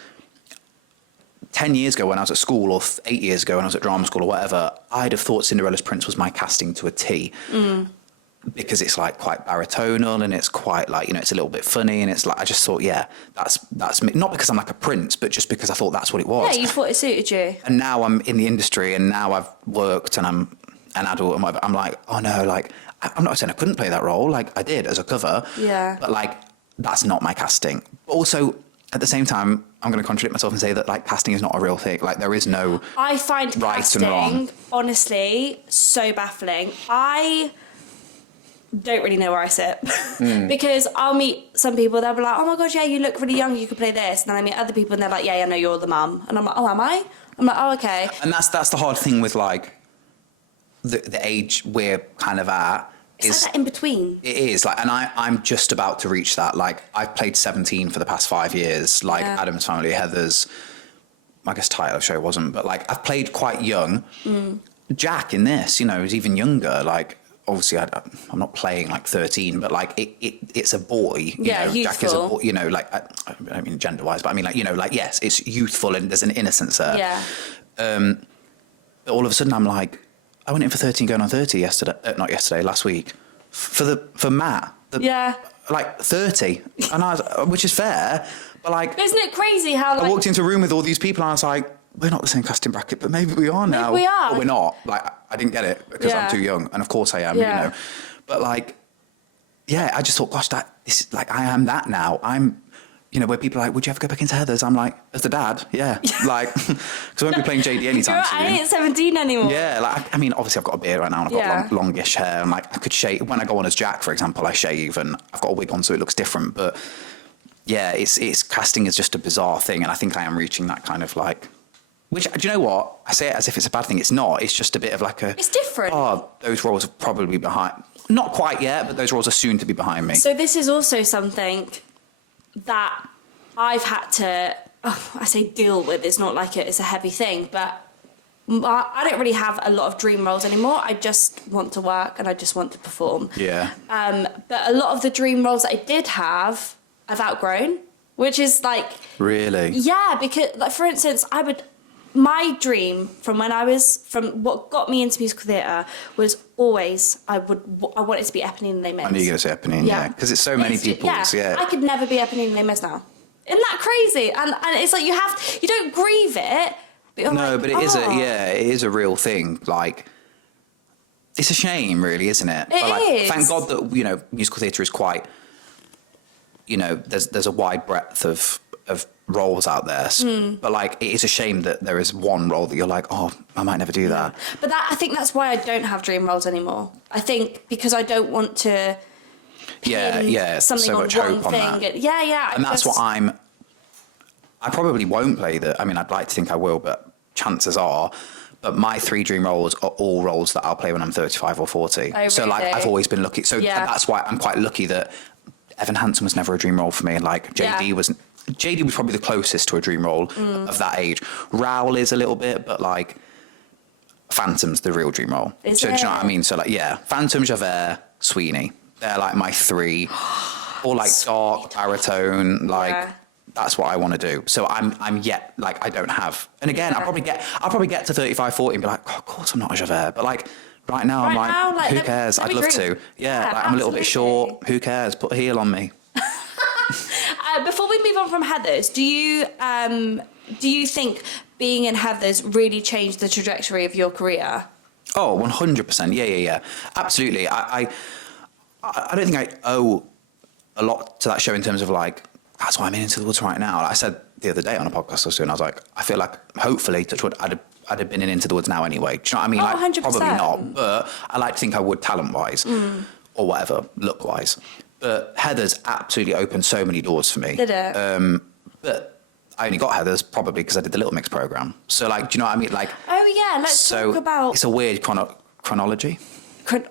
10 years ago when I was at school, or 8 years ago when I was at drama school or whatever, I'd have thought Cinderella's Prince was my casting to a T. Because it's like quite baritonal, and it's quite like, you know, it's a little bit funny, and it's like, I just thought, yeah, that's me. Not because I'm like a prince, but just because I thought that's what it was. Yeah, you thought it suited you. And now I'm in the industry, and now I've worked, and I'm an adult and whatever. I'm like, oh no, like, I'm not saying I couldn't play that role, like I did as a cover. Yeah. But like, that's not my casting. But also, at the same time, I'm going to contradict myself and say that like casting is not a real thing. Like, there is no I find right casting, and wrong. Honestly, so baffling. I don't really know where I sit because I'll meet some people, they'll be like, oh my God, yeah, you look really young, you could play this. And then I meet other people and they're like, yeah, I know you're the mum. And I'm like, oh, am I? I'm like, oh, okay. And that's the hard thing with like the age we're kind of at. It's like that in between. It is, like, and I'm just about to reach that. Like, I've played 17 for the past 5 years, like Addams Family, Heathers, I guess title of show wasn't, but like, I've played quite young. Jack in this, you know, is even younger. Like, obviously I'm not playing like 13, but like it's a boy, you know, youthful. Jack is a boy, you know, like, I don't mean gender wise, but I mean like, you know, like, yes, it's youthful and there's an innocence there. Yeah. But all of a sudden I'm like, I went in for 13 going on 30 last week for Matt. Like 30, and I was, which is fair, but like, isn't it crazy how like, I walked into a room with all these people and I was like, we're not the same casting bracket, but maybe we are now. Maybe we are. But we're not. Like, I didn't get it because I'm too young, and of course I am, you know. But like, yeah, I just thought, gosh, this is like, I am that now. I'm, you know, where people are like, would you ever go back into Heathers? I'm like, as the dad, yeah. Like, because I won't be playing JD anytime soon. I ain't 17 anymore. Yeah, like, I mean, obviously I've got a beard right now, and I've got longish hair, and like, I could shave. When I go on as Jack, for example, I shave, and I've got a wig on, so it looks different. But yeah, it's casting is just a bizarre thing, and I think I am reaching that kind of like, which, do you know what? I say it as if it's a bad thing. It's not. It's just a bit of like a... It's different. Oh, those roles are probably behind... Not quite yet, but those roles are soon to be behind me. So this is also something that I've had to... I say deal with. It's not like it's a heavy thing, but I don't really have a lot of dream roles anymore. I just want to work and I just want to perform. Yeah. But a lot of the dream roles that I did have, I've outgrown, which is like... Really? Yeah, because, like, for instance, my dream from what got me into musical theatre was always I wanted to be Eponine Les Mis. I knew you were going to say Eponine, yeah, because it's so many people's, yeah. I could never be Eponine Les Mis now. Isn't that crazy? And it's like you don't grieve it, but you're no, like, but it is a real thing. Like, it's a shame, really, isn't it? It is. Thank God that, you know, musical theatre is quite, you know, there's a wide breadth of roles out there, but like, it is a shame that there is one role that you're like, oh, I might never do that. But I think that's why I don't have dream roles anymore. I think because I don't want to something so on much one hope on thing. that. And that's what I probably won't play that. I mean, I'd like to think I will, but chances are But my 3 dream roles are all roles that I'll play when I'm 35 or 40. Oh, So like really? I've always been lucky. So that's why I'm quite lucky that Evan Hansen was never a dream role for me. And like JD was probably the closest to a dream role of that age. Raoul is a little bit, but like Phantom's the real dream role. Do you know what I mean? So like, yeah, Phantom, Javert, Sweeney. They're like my 3. Or like dark, baritone, like that's what I want to do. So I'm yet, like I don't have, and again, I'll probably get to 35, 40 and be like, oh, of course I'm not a Javert. But like right now, I'm like, who cares? I'd love to. Yeah, like, I'm a little bit short. Who cares? Put a heel on me. Before we move on from Heathers, do you think being in Heathers really changed the trajectory of your career? Oh, 100%. Yeah. Absolutely. I don't think I owe a lot to that show in terms of like, that's why I'm in Into the Woods right now. Like I said the other day on a podcast I was doing, I was like, I feel like hopefully, touch wood, I'd have been in Into the Woods now anyway. Do you know what I mean? Oh, like 100%. probably not, but I like to think I would talent-wise or whatever, look-wise. But Heathers absolutely opened so many doors for me. Did it? But I only got Heathers probably because I did the Little Mix program. So like, do you know what I mean? Like, oh yeah, let's talk about. It's a weird chronology.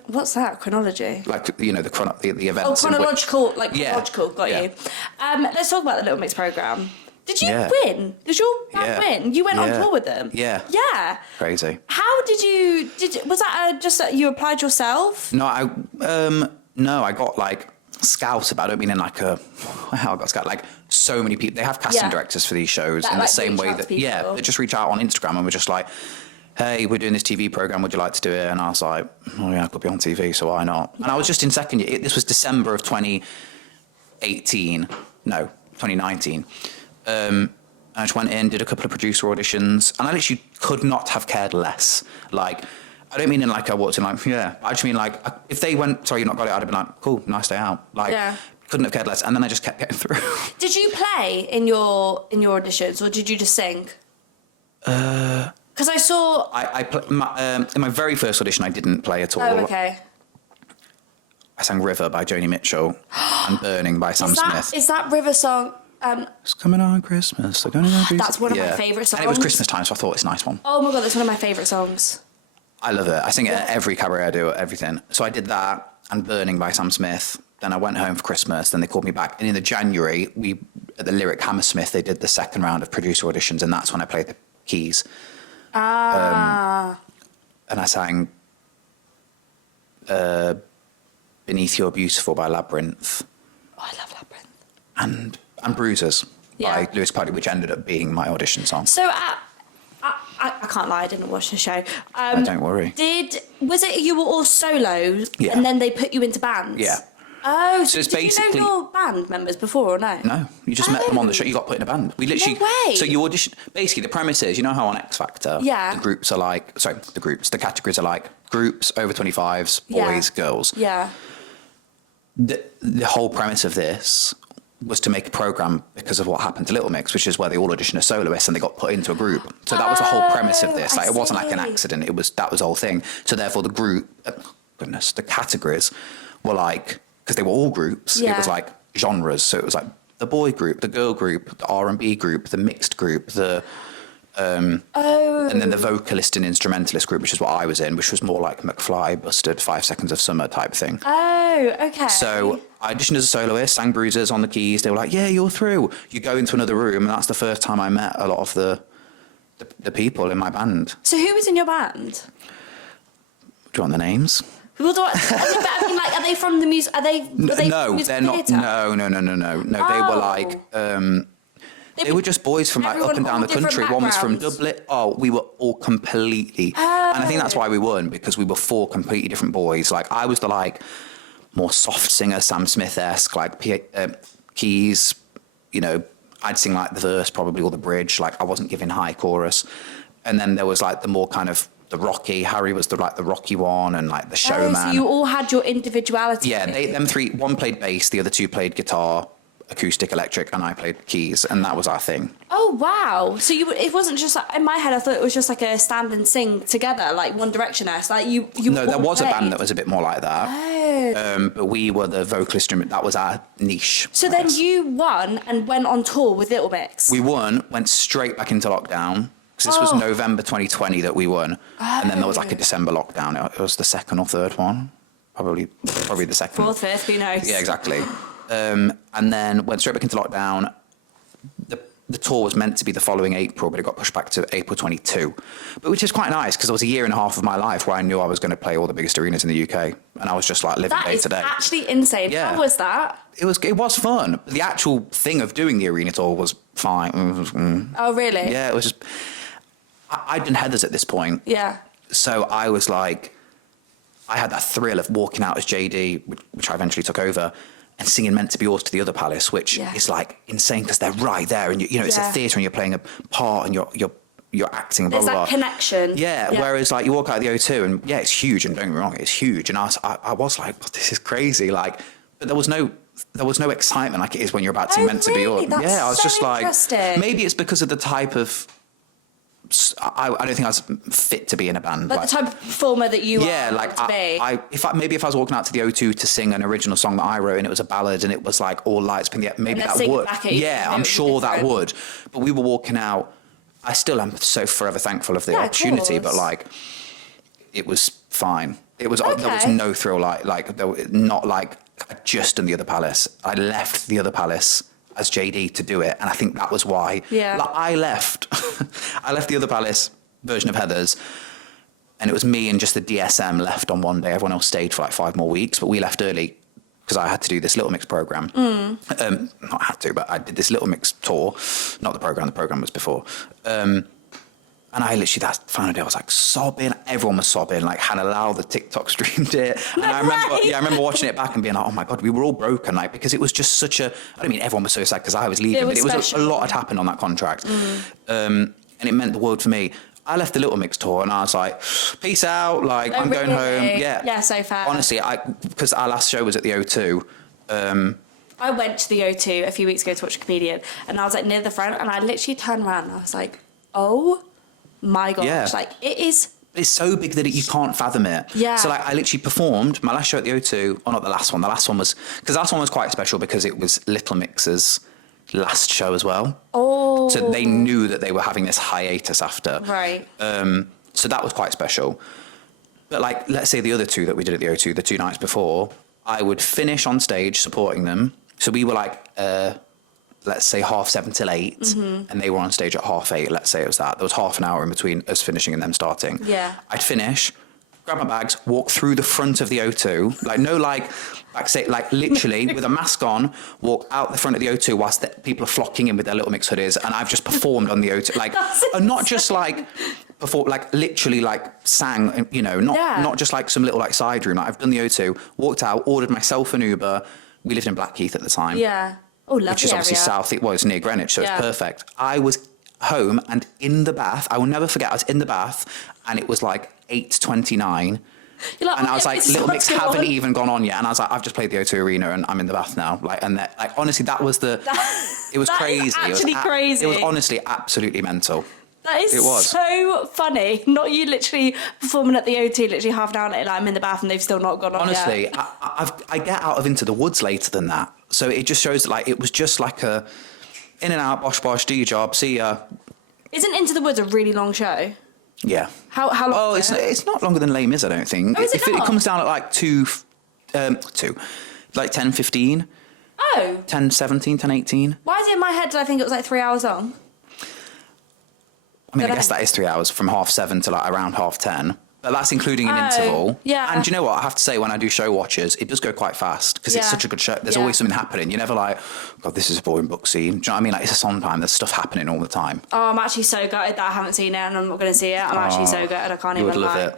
What's that? Chronology? Like, you know, the events. Oh, chronological, chronological, got you. Let's talk about the Little Mix programme. Did you win? Did your band win? You went on tour with them? Yeah. Yeah. Crazy. How did you, was that just that you applied yourself? No, I got like scouted, but I don't mean in like how I got scouted, like so many people, they have casting directors for these shows in the same way that, they just reach out on Instagram and we're just like, hey, we're doing this TV program, would you like to do it? And I was like, oh yeah, I could be on TV, so why not? And I was just in second year. This was December of 2019. I just went in, did a couple of producer auditions, and I literally could not have cared less. Like, I don't mean in like I walked in like, yeah. I just mean like, if they went, sorry, you not got it, I'd have been like, cool, nice day out. Like, couldn't have cared less. And then I just kept getting through. Did you play in your auditions, or did you just sing? Because I saw... in my very first audition, I didn't play at all. Oh, okay. I sang River by Joni Mitchell and Burning by Sam Smith. Is that River song... it's coming on Christmas. That's one of my favourite songs. And it was Christmas time, so I thought it's a nice one. Oh my God, that's one of my favourite songs. I love it. I sing it at every cabaret I do, everything. So I did that and Burning by Sam Smith. Then I went home for Christmas. Then they called me back. And in the January, at the Lyric Hammersmith, they did the second round of producer auditions. And that's when I played the keys. And I sang Beneath You're Beautiful by Labyrinth. Oh, I love Labyrinth. And Bruisers by Lewis Capaldi, which ended up being my audition song. So I can't lie, I didn't watch the show. Don't worry. Was it you were all solos and then they put you into bands? Yeah. Oh, so it's did basically, you know your band members before or no? No, you just met them on the show. You got put in a band. We literally. No way. So you audition. Basically, the premise is, you know how on X Factor, the groups are like, the categories are like groups over 25s, boys, girls. Yeah. The whole premise of this was to make a program because of what happened to Little Mix, which is where they all auditioned as soloists and they got put into a group. So that was the whole premise of this. Like, it wasn't like an accident. That was the whole thing. So therefore, the group, the categories were like, because they were all groups. It was like genres. So it was like the boy group, the girl group, the R&B group, the mixed group, and then the vocalist and instrumentalist group, which is what I was in, which was more like McFly, Busted, 5 Seconds of Summer type thing. Oh, okay. So I auditioned as a soloist, sang Bruisers on the keys. They were like, yeah, you're through. You go into another room, and that's the first time I met a lot of the people in my band. So who was in your band? Do you want the names? Well, I mean, like, are they from the music? Are they no, they're not. No. They were like, they were just boys from like up and down the country. One was from Dublin. Oh, we were all completely. And I think that's why we won, because we were 4 completely different boys. Like, I was the like more soft singer, Sam Smith-esque, like keys. You know, I'd sing like the verse probably or the bridge. Like, I wasn't giving high chorus. And then there was like the more kind of the rocky. Harry was the rocky one, and like the showman. So you all had your individuality. Yeah, them 3. One played bass, the other 2 played guitar, acoustic, electric, and I played keys, and that was our thing. Oh wow! So it wasn't just like, in my head, I thought it was just like a stand and sing together, like One Direction-esque. Like you. No, there was a band that was a bit more like that. Oh. But we were the vocal instrument. That was our niche. So then you won and went on tour with Little Mix. We won, went straight back into lockdown. Because this was November 2020 that we won. And then there was like a December lockdown. It was the second or third one. Probably the second. Fourth, fifth, who knows? Yeah, exactly. And then went straight back into lockdown. The tour was meant to be the following April, but it got pushed back to April 22, but which is quite nice because there was a year and a half of my life where I knew I was going to play all the biggest arenas in the UK, and I was just like living day to day. That is actually insane. Yeah. How was that? It was fun. The actual thing of doing the arena tour was fine. Oh, really? Yeah, it was just. I'd done Heathers at this point. Yeah. So I was like, I had that thrill of walking out as JD, which I eventually took over, and singing Meant to Be Yours to the other palace, which is like insane because they're right there, and you know it's a theatre and you're playing a part and you're acting. And blah, There's blah, that blah. connection. Yeah, whereas like you walk out of the O2 and it's huge, and don't get me wrong, it's huge, and I was like, oh, this is crazy, like, but there was no excitement like it is when you're about to sing Meant to Be Yours. That's I was so just like, interesting. maybe it's because of the type of. I don't think I was fit to be in a band. Like the type of performer that you are. Like to be. If I was walking out to the O2 to sing an original song that I wrote and it was a ballad and it was like all lights, maybe that would. Yeah, I'm sure that would. But we were walking out. I still am so forever thankful of the opportunity, but like, it was fine. It was there was no thrill not like I'd just done the other palace. I left the other palace as JD to do it, and I think that was why. Yeah. Like I left the other palace version of Heathers, and it was me and just the DSM left on one day. Everyone else stayed for like 5 more weeks, but we left early because I had to do this Little Mix program. Not had to, but I did this Little Mix tour, not the program. The program was before. And I literally, that final day, I was like sobbing. Everyone was sobbing. Like Hannah Lau, the TikTok streamed it. And I remember watching it back and being like, oh my God, we were all broken. Like, because it was just such a, I don't mean everyone was so sad because I was leaving, but it was a lot had happened on that contract. And it meant the world for me. I left the Little Mix tour and I was like, peace out. Like, I'm going home. Yeah. Yeah, so fair. Honestly, because our last show was at the O2. I went to the O2 a few weeks ago to watch a comedian, and I was like near the front, and I literally turned around and I was like, oh my gosh, like it's so big that you can't fathom it. Yeah. So like I literally performed my last show at the O2, not the last one. The last one was, because the last one was quite special because it was Little Mix's last show as well. Oh. So they knew that they were having this hiatus after. Right. So that was quite special. But like, let's say the other two that we did at the O2, the 2 nights before, I would finish on stage supporting them. So we were like, let's say 7:30 till 8, and they were on stage at 8:30. Let's say it was that. There was half an hour in between us finishing and them starting. Yeah. I'd finish, grab my bags, walk through the front of the O2, like literally with a mask on, walk out the front of the O2 whilst people are flocking in with their Little Mix hoodies, and I've just performed on the O2, like, and not just like perform, like literally like sang, you know, not just like some little like side room. Like I've done the O2, walked out, ordered myself an Uber. We lived in Blackheath at the time. Yeah. Oh, lovely. Which is obviously south. It was near Greenwich, so it's perfect. I was home and in the bath. I will never forget. I was in the bath, and it was like 8:29. Like, and I was like, Little Mix haven't even gone on yet. And I was like, I've just played the O2 Arena and I'm in the bath now. Like, and like, honestly, that was it was crazy. Is actually crazy. It was honestly absolutely mental. That is so funny. Not you literally performing at the O2 literally half an hour later, like I'm in the bath and they've still not gone on honestly, yet. I get out of Into the Woods later than that. So it just shows that like, it was just like a in and out, bosh, do your job, see ya. Isn't Into the Woods a really long show? Yeah. How long? Oh, it's not longer than Les Mis, I don't think. Oh, is it not? It comes down at like 2, like 10:15. Oh. 10:17, 10:18. Why is it in my head? Did I think it was like 3 hours long? I mean, I guess that is 3 hours from 7:30 to like around 10:30. But that's including an interval. Yeah. And do you know what? I have to say, when I do show watches, it does go quite fast because it's such a good show. There's always something happening. You're never like, God, this is a boring book scene. Do you know what I mean? Like, it's a song time. There's stuff happening all the time. Oh, I'm actually so gutted that I haven't seen it and I'm not going to see it. I'm actually so gutted. I can't you even would lie. love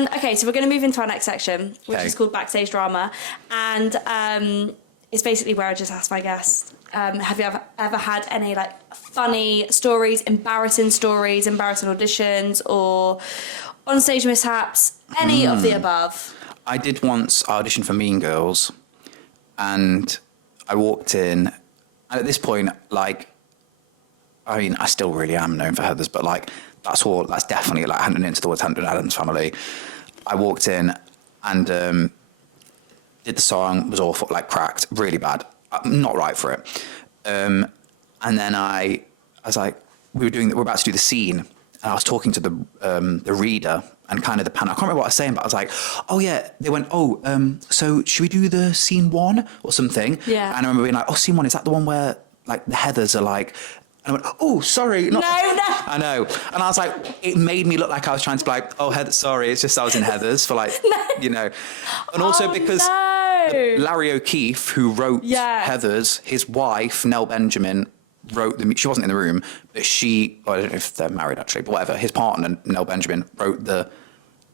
it. Okay, so we're going to move into our next section, which is called Backstage Drama. And it's basically where I just ask my guests, have you ever had any like funny stories, embarrassing auditions, or on-stage mishaps, any of the above? I did once audition for Mean Girls, and I walked in, and at this point, like, I mean, I still really am known for Heathers, but like, that's definitely like handing Into the Woods, handing Adam's Family. I walked in and did the song, was awful, like cracked, really bad, not right for it. And then I was like, we're about to do the scene. I was talking to the reader and kind of the panel. I can't remember what I was saying, but I was like, oh yeah. They went, so should we do the scene 1 or something? Yeah. And I remember being like, oh, scene 1, is that the one where like the Heathers are like, and I went, oh, sorry. No. I know. And I was like, it made me look like I was trying to be like, oh, Heather, sorry. It's just I was in Heathers for like, you know. And also because Larry O'Keefe, who wrote Heathers, his wife, Nell Benjamin, wrote she wasn't in the room, but I don't know if they're married actually, but whatever. His partner, Nell Benjamin, wrote the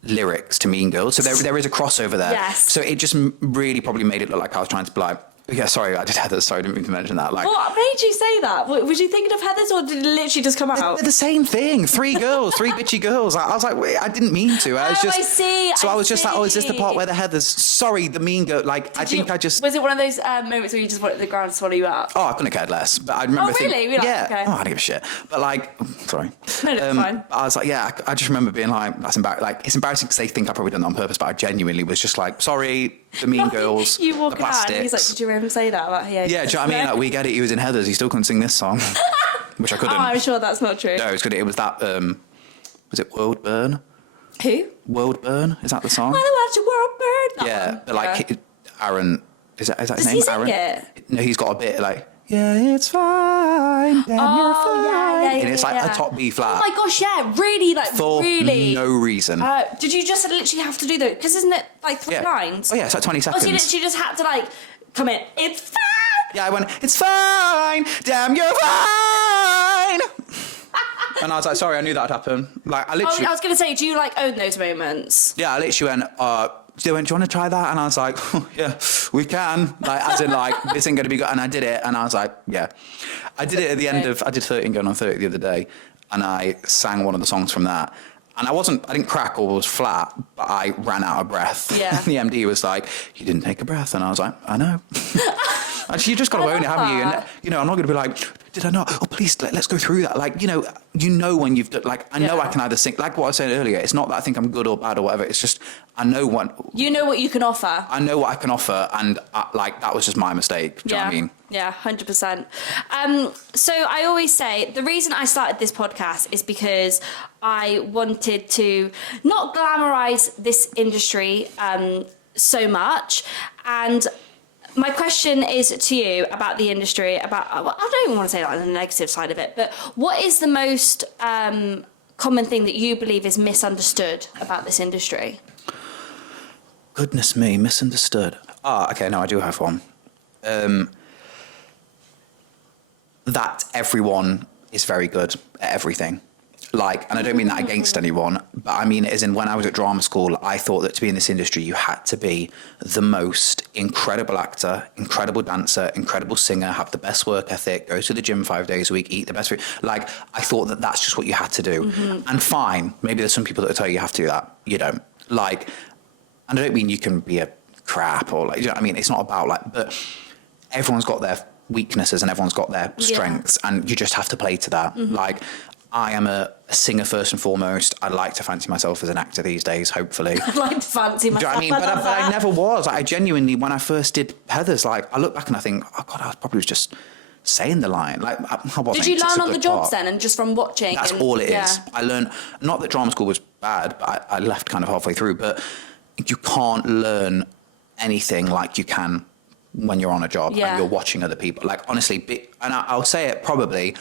lyrics to Mean Girls. So there is a crossover there. Yes. So it just really probably made it look like I was trying to be like, yeah, sorry, I did Heathers. Sorry, I didn't mean to mention that. Like, what made you say that? Was you thinking of Heathers, or did it literally just come out? They're the same thing. 3 girls, 3 bitchy girls. I was like, wait, I didn't mean to. I see. So I was just like, oh, is this the part where the Heathers? Sorry, the Mean Girl. Like, Was it one of those moments where you just wanted the ground to swallow you up? Oh, I couldn't have cared less. But I remember. Oh, really? Yeah. Okay. Oh, I don't give a shit. But like, sorry. No, that's fine. I was like, yeah. I just remember being like, that's embarrassing. Like, it's embarrassing because they think I probably done it on purpose, but I genuinely was just like, sorry, the Mean Girls. You walk the plastics. out and he's like, did you hear him say that about here? Yeah, do you know what I mean? Like, we get it. He was in Heathers. He still couldn't sing this song, which I couldn't. Oh, I'm sure that's not true. No, it's good. It was that. Was it World Burn? Who? World Burn? Is that the song? I watch a world burn. Yeah, but like Aaron. Is that his Does name? he sing Aaron. it? No, he's got a bit like. Yeah, it's fine. Damn, you're fine. Yeah, and it's like a top B flat. Oh my gosh, yeah, really, like for really. no reason. Did you just literally have to do that? Because isn't it like 3 lines? Oh yeah, it's like 20 seconds. Oh, so you literally just had to like come in. It's fine. Yeah, I went. It's fine. Damn, you're fine. And I was like, sorry, I knew that'd happen. Like, I literally. I was gonna say, do you like own those moments? Yeah, I literally went. They went, do you want to try that? And I was like, oh, yeah, we can. Like, as in, like, this ain't going to be good. And I did it. And I was like, yeah. I did it at the end of, I did 13 going on 30 the other day. And I sang one of the songs from that. And I didn't crack or was flat, but I ran out of breath. Yeah. The MD was like, you didn't take a breath. And I was like, I know. Actually, you just got to own it, haven't you? And, you know, I'm not going to be like, did I not? Oh, please, let's go through that. Like, you know when you've done, like, I know I can either sing, like what I said earlier, it's not that I think I'm good or bad or whatever. It's just, I know what. You know what you can offer. I know what I can offer. And, like, that was just my mistake. Do you know what I mean? Yeah, 100%. So I always say the reason I started this podcast is because I wanted to not glamorize this industry so much. And my question is to you about the industry, about, I don't even want to say that on the negative side of it, but what is the most common thing that you believe is misunderstood about this industry? Goodness me, misunderstood. Okay, no, I do have one. That everyone is very good at everything. Like, and I don't mean that against anyone, but I mean it as in when I was at drama school, I thought that to be in this industry, you had to be the most incredible actor, incredible dancer, incredible singer, have the best work ethic, go to the gym 5 days a week, eat the best food. Like, I thought that that's just what you had to do. Mm-hmm. And fine, maybe there's some people that will tell you you have to do that. You don't. Like, and I don't mean you can be a crap or like, you know what I mean? It's not about like, but everyone's got their weaknesses and everyone's got their strengths and you just have to play to that. Mm-hmm. Like, I am a singer first and foremost. I like to fancy myself as an actor these days, hopefully. I'd like to fancy myself. Do you know what I mean? But I never was. Like, I genuinely, when I first did Heathers, like, I look back and I think, oh God, I probably was just saying the line. Like, I wasn't. Did you learn on the jobs then and just from watching? That's all it is. I learned, not that drama school was bad, but I left kind of halfway through, but you can't learn anything like you can when you're on a job and you're watching other people. Like, honestly, and I'll say it probably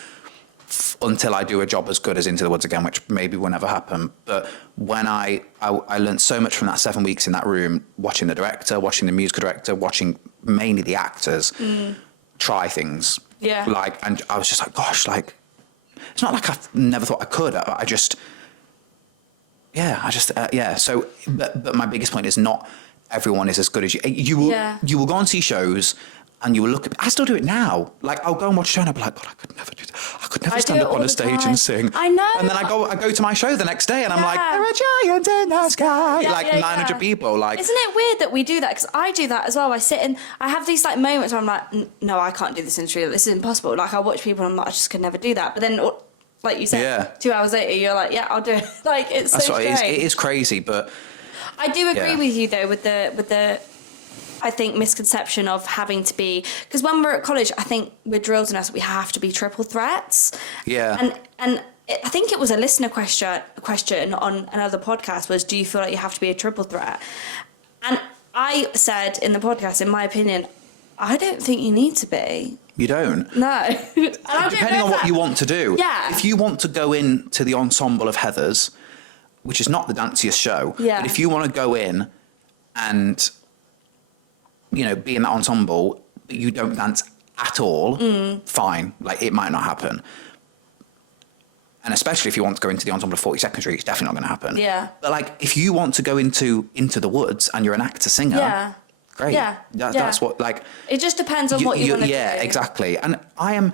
until I do a job as good as Into the Woods again, which maybe will never happen. But when I learned so much from that 7 weeks in that room, watching the director, watching the musical director, watching mainly the actors try things. Yeah. Like, and I was just like, gosh, like, it's not like I never thought I could. I just. So, but my biggest point is not everyone is as good as you. You will go and see shows. And you will look at, I still do it now. Like, I'll go and watch a show and I'll be like, God, I could never do that. I could never stand up on a stage and sing. I know. And then I go to my show the next day and I'm like, there are giants in the sky. 900 people. Like, isn't it weird that we do that? Because I do that as well. I sit and I have these like moments where I'm like, no, I can't do this industry. This is impossible. Like, I watch people and I'm like, I just could never do that. But then, like you said, 2 hours later, you're like, yeah, I'll do it. Like, it's so strange. It is crazy, but. I do agree with you though, with the I think misconception of having to be, because when we're at college, I think we're drilled in us we have to be triple threats. Yeah. And I think it was a listener question on another podcast was, do you feel like you have to be a triple threat? And I said in the podcast, in my opinion, I don't think you need to be. You don't? No. Depending on what you want to do. Yeah. If you want to go into the ensemble of Heathers, which is not the danciest show, yeah. but if you want to go in and, you know, be in that ensemble, but you don't dance at all, fine. Like, it might not happen. And especially if you want to go into the ensemble of 42nd Street, it's definitely not going to happen. Yeah. But, like, if you want to go into the woods and you're an actor-singer, great. Yeah. That's what, like... It just depends on what you want to do. Yeah, exactly. And I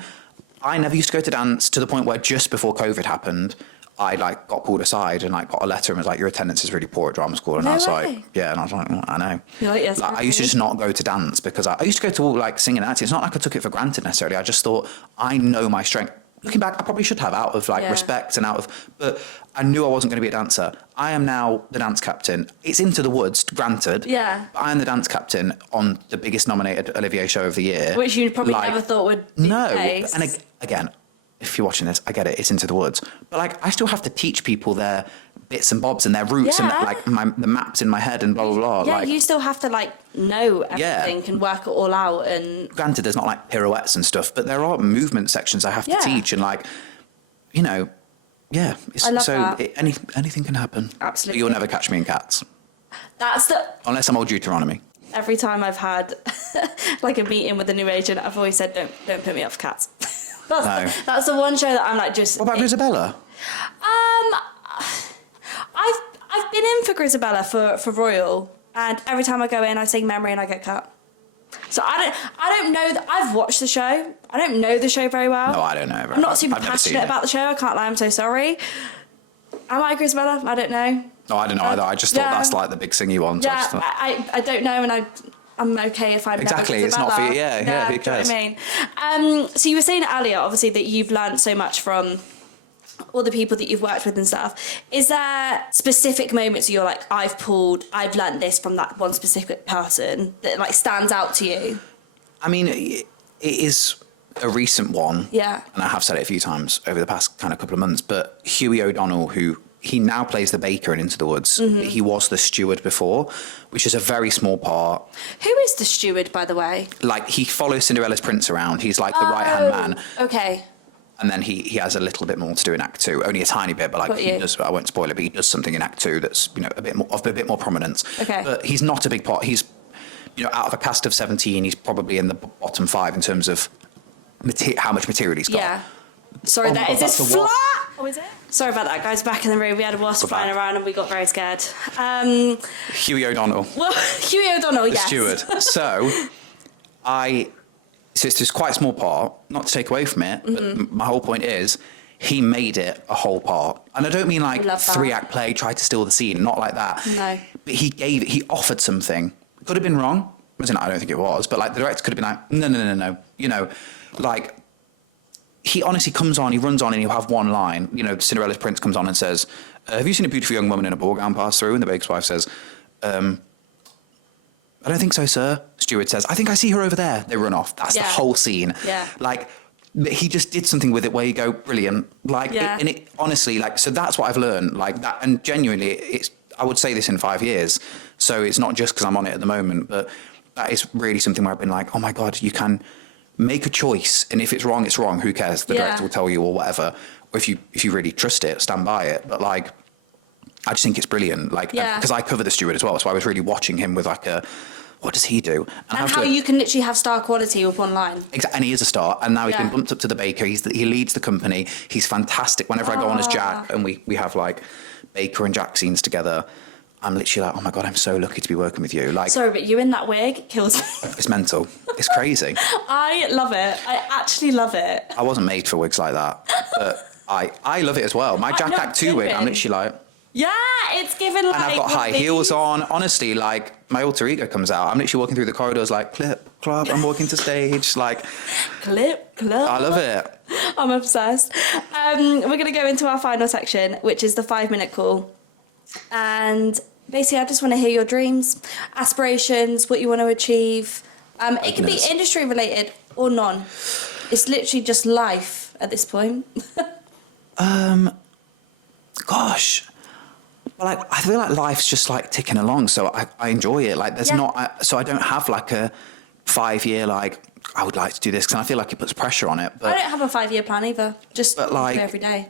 never used to go to dance to the point where just before COVID happened, I, like, got pulled aside and, like, got a letter and was like, your attendance is really poor at drama school. And I was like, yeah. And I was like, I know. You're like, yes, like, I used to just not go to dance because I used to go to all, like, singing and acting. It's not like I took it for granted necessarily. I just thought, I know my strength. Looking back, I probably should have, out of, like, respect and but I knew I wasn't going to be a dancer. I am now the dance captain. It's Into the Woods, granted. Yeah. But I am the dance captain on the biggest nominated Olivier show of the year. Which you probably never thought would be the case. And again, if you're watching this, I get it, it's Into the Woods. But, like, I still have to teach people their bits and bobs and their roots and, like, the maps in my head and blah, blah, blah. Yeah, like, you still have to, like, know everything and work it all out. And granted, there's not, like, pirouettes and stuff, but there are movement sections I have to teach and, like, you know, I love that. Anything can happen. Absolutely. But you'll never catch me in Cats. That's the... Unless I'm old Deuteronomy. Every time I've had, like, a meeting with a new agent, I've always said, don't put me up for Cats. That's the one show that I'm like just... What about Grisabella? I've been in for Grisabella for Royal, and every time I go in, I sing Memory and I get cut. So I don't know that I've watched the show. I don't know the show very well. No, I don't know. I'm not super passionate about the show. I can't lie. I'm so sorry. Am I Grisabella? I don't know. No, I don't know either. I just thought that's like the big singy one. So yeah, I don't know, and I'm okay if I'm exactly. Never it's not for you. Yeah. Who cares? Do you know what I mean? So you were saying earlier, obviously, that you've learned so much from all the people that you've worked with and stuff. Is there specific moments you're like, I've learned this from that one specific person that, like, stands out to you? I mean, it is a recent one. Yeah. And I have said it a few times over the past kind of couple of months, but Hughie O'Donnell, he now plays the baker in Into the Woods. Mm-hmm. He was the steward before, which is a very small part. Who is the steward, by the way? Like, he follows Cinderella's prince around. He's like the right-hand man. Okay. And then he has a little bit more to do in Act 2, only a tiny bit, but like he does, I won't spoil it, but he does something in Act 2 that's, you know, a bit more prominence. Okay. But he's not a big part. He's, you know, out of a cast of 17, he's probably in the bottom 5 in terms of how much material he's got. Yeah. Sorry, is this flat? Oh, is it? Sorry about that, guys. Back in the room, we had a wasp flying around and we got very scared. Hughie O'Donnell. Well, Hughie O'Donnell, yes. The steward. So it's just quite a small part, not to take away from it, but my whole point is he made it a whole part. And I don't mean like 3-act play, try to steal the scene, not like that. No. But he offered something. Could have been wrong. I don't think it was, but like the director could have been like, no. You know, like he honestly comes on, he runs on and he'll have one line. You know, Cinderella's prince comes on and says, have you seen a beautiful young woman in a ball gown pass through? And the baker's wife says, I don't think so, sir. Steward says, I think I see her over there. They run off. That's the whole scene. Yeah. Like, he just did something with it where you go, brilliant. Like, it honestly, like, so that's what I've learned. Like that, and genuinely, I would say this in 5 years. So it's not just because I'm on it at the moment, but that is really something where I've been like, oh my God, you can make a choice. And if it's wrong, it's wrong. Who cares? The director will tell you or whatever. Or if you really trust it, stand by it. But like, I just think it's brilliant. Like, because I cover the steward as well. So I was really watching him with like what does he do? And how you can literally have star quality with one line. Exactly, and he is a star. And now he's been bumped up to the baker. He leads the company. He's fantastic. Whenever I go on as Jack and we have like Baker and Jack scenes together, I'm literally like, oh my God, I'm so lucky to be working with you. Like, sorry, but you in that wig kills me. It's mental. It's crazy. I love it. I actually love it. I wasn't made for wigs like that, but I love it as well. My Jack Act 2 wig, I'm literally like... Yeah, it's given like... And I've got high heels on. Honestly, like, my alter ego comes out. I'm literally walking through the corridors like, clip, clop, I'm walking to stage, like... Clip, clop. I love it. I'm obsessed. We're going to go into our final section, which is the 5-minute call. And basically, I just want to hear your dreams, aspirations, what you want to achieve. It can be industry related or non. It's literally just life at this point. Gosh. Well, like, I feel like life's just like ticking along, so I enjoy it. Like, there's so I don't have like a 5-year, like, I would like to do this, because I feel like it puts pressure on it. But I don't have a 5-year plan either. Just like, every day.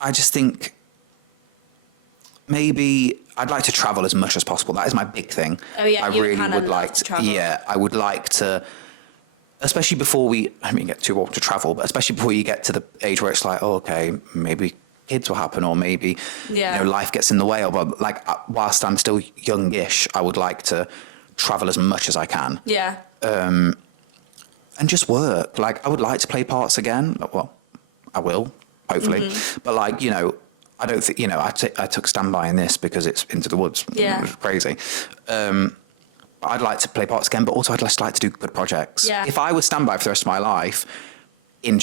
I just think maybe I'd like to travel as much as possible. That is my big thing. Oh yeah, I really would like to travel. Yeah, I would like to, especially before get too old to travel, but especially before you get to the age where it's like, oh, okay, maybe kids will happen, or maybe life gets in the way. Or like, whilst I'm still youngish, I would like to travel as much as I can. Yeah. And just work. Like, I would like to play parts again. Well, I will, hopefully. Mm-hmm. But like, I don't think, I took standby in this because it's Into the Woods. Yeah. It was crazy. I'd like to play parts again, but also I'd just like to do good projects. Yeah. If I was standby for the rest of my life in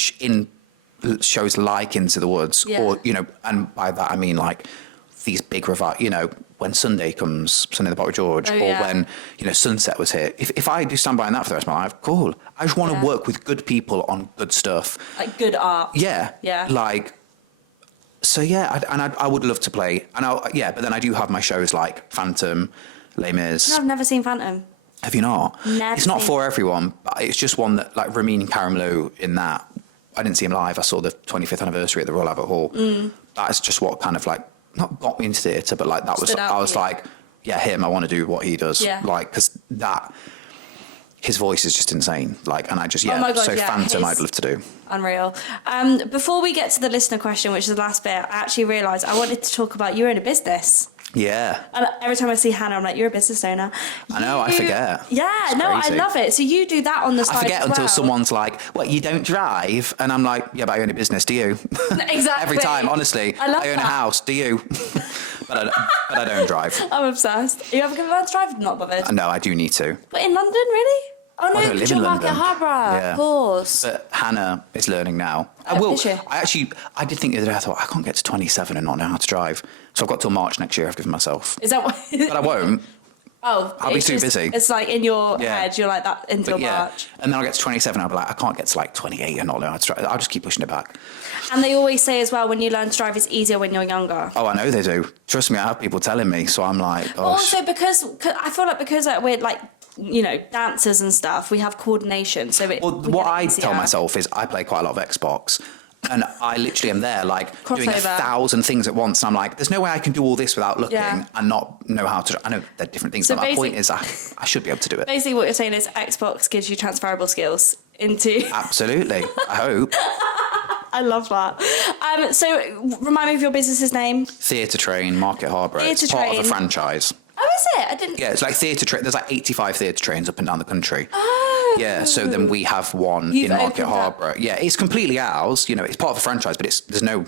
shows like Into the Woods, or, and by that I mean like these big when Sunday comes, Sunday the Pot with George, when, Sunset was here. If I do standby in that for the rest of my life, cool. I just want to work with good people on good stuff. Like good art. Yeah. Yeah. Like, so yeah, I would love to play. But then I do have my shows like Phantom, Les Mis. No, I've never seen Phantom. Have you not? Never. It's not for everyone, but it's just one that, like, Ramin Karimloo in that. I didn't see him live. I saw the 25th anniversary at the Royal Albert Hall. That's just what kind of like, not got me into theatre, but like that was, I was like, yeah, him, I want to do what he does. Yeah. Like, because his voice is just insane. Like, and I just, Oh my God, Phantom I'd love to do. Unreal. Before we get to the listener question, which is the last bit, I actually realised I wanted to talk about you own a business. Yeah. And every time I see Hannah, I'm like, you're a business owner. I know, I forget. Yeah, I love it. So you do that on the side. I forget as until well. someone's like, "What, you don't drive?" And I'm like, "Yeah, but I own a business. Do you?" Exactly. Every time, honestly. I own a house. Do you? but I don't drive. I'm obsessed. You ever going to learn to drive? Not bothered. No, I do need to. But in London, really? Oh no, because you're Market Harbour, of course. But Hannah is learning now. I did think the other day, I thought, I can't get to 27 and not know how to drive. So I've got till March next year I've given myself. Is that what? But I won't. Oh. I'll be too busy. It's like in your head, you're like that until March. And then I'll get to 27, I'll be like, I can't get to like 28 and not know how to drive. I'll just keep pushing it back. And they always say as well, when you learn to drive, it's easier when you're younger. Oh, I know they do. Trust me, I have people telling me. So I'm like, oh. Also, because I feel like because we're like, dancers and stuff, we have coordination. So what I tell myself is I play quite a lot of Xbox, and I literally am there like doing 1,000 things at once. And I'm like, there's no way I can do all this without looking and not know how to. I know they're different things, but my point is I should be able to do it. Basically, what you're saying is Xbox gives you transferable skills into. Absolutely, I hope. I love that. So remind me of your business's name. Theatre Train, Market Harbour. It's part of a franchise. Oh, is it? I didn't. Yeah, it's like theatre train. There's like 85 theatre trains up and down the country. Oh. Yeah, so then we have one in Market Harbour. Yeah, it's completely ours. It's part of a franchise, but there's no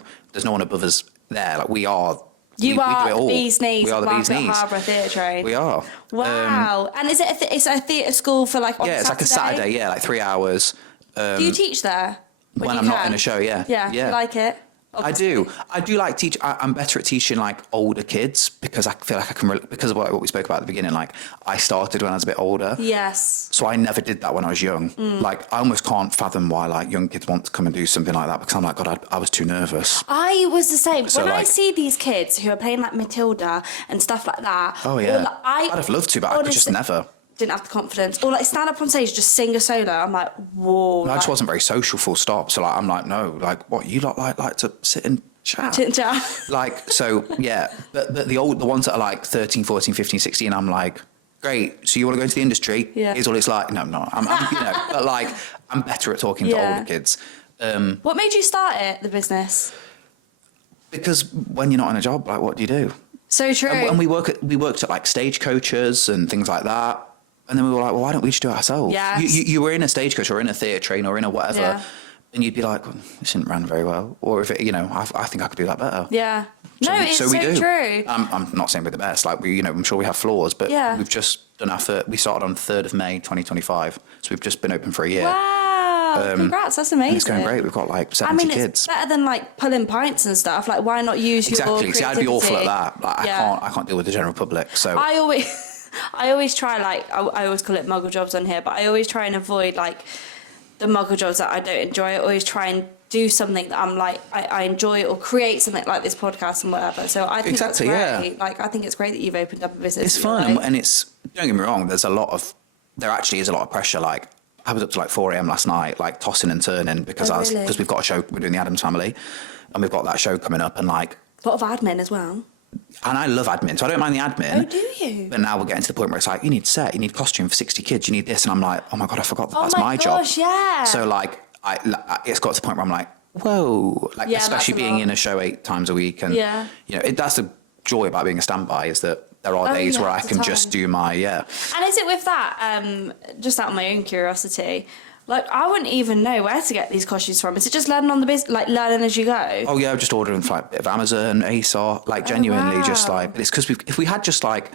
one above us there. Like we are. We do it all. The bee's knees. We are the bee's knees. Market Harbour Theatre Train. We are. Wow. And is it? It's a theatre school for like. Yeah, it's like a Saturday. Yeah, like 3 hours. Do you teach there? When I'm not in a show, yeah. Yeah. You like it? Obviously. I do like teach. I'm better at teaching like older kids because I feel like I can because of what we spoke about at the beginning. Like I started when I was a bit older. Yes. So I never did that when I was young. Like I almost can't fathom why like young kids want to come and do something like that because I'm like, God, I was too nervous. I was the same. So when I see these kids who are playing like Matilda and stuff like that. Oh yeah. I'd have loved to, but I could just never. Didn't have the confidence, or like stand up on stage, just sing a solo. I'm like, whoa. I just wasn't very social, full stop. So like, I'm like, no, like, what you lot like to sit and chat? Sit and chat. Like, so yeah, but the ones that are like 13, 14, 15, 16, I'm like, great. So you want to go into the industry? Yeah. Here's what it's like. No, I'm but like, I'm better at talking to older kids. What made you start the business? Because when you're not in a job, like, what do you do? So true. And we worked at like stagecoaches and things like that. And then we were like, well, why don't we just do it ourselves? Yes. You were in a stagecoach or in a theatre train or in a whatever, and you'd be like, well, this isn't ran very well. Or if it, I think I could do that better. Yeah. It's so true. I'm not saying we're the best. Like, I'm sure we have flaws, but we've just done we started on 3rd of May, 2025. So we've just been open for a year. Wow. Congrats, that's amazing. It's going great. We've got like 70 kids. It's better than like pulling pints and stuff. Like, why not use your creativity? See, I'd be awful at that. Like, I can't deal with the general public. So I always try, like, I always call it muggle jobs on here, but I always try and avoid, like, the muggle jobs that I don't enjoy. I always try and do something that I'm like, I enjoy, or create something like this podcast and whatever. So I think that's great. Yeah. Like, I think it's great that you've opened up a business. It's fun, and it's, don't get me wrong, there actually is a lot of pressure. Like, I was up to like 4 a.m. last night, like tossing and turning because because we've got a show, we're doing the Addams Family, and we've got that show coming up, and like a lot of admin as well. And I love admin, so I don't mind the admin. Oh, do you? But now we're getting to the point where it's like, you need set, you need costume for 60 kids, you need this, and I'm like, oh my God, I forgot that's my job. Yeah. So like, it's got to the point where I'm like, whoa, like especially being in a show 8 times a week, and you know, that's the joy about being a standby, is that there are days where I can just do my And is it with that? Just out of my own curiosity. Like, I wouldn't even know where to get these costumes from. Is it just learning on the business, like learning as you go? Oh yeah, just ordering from like a bit of Amazon, ASOS, like genuinely just like. But it's because if we had just like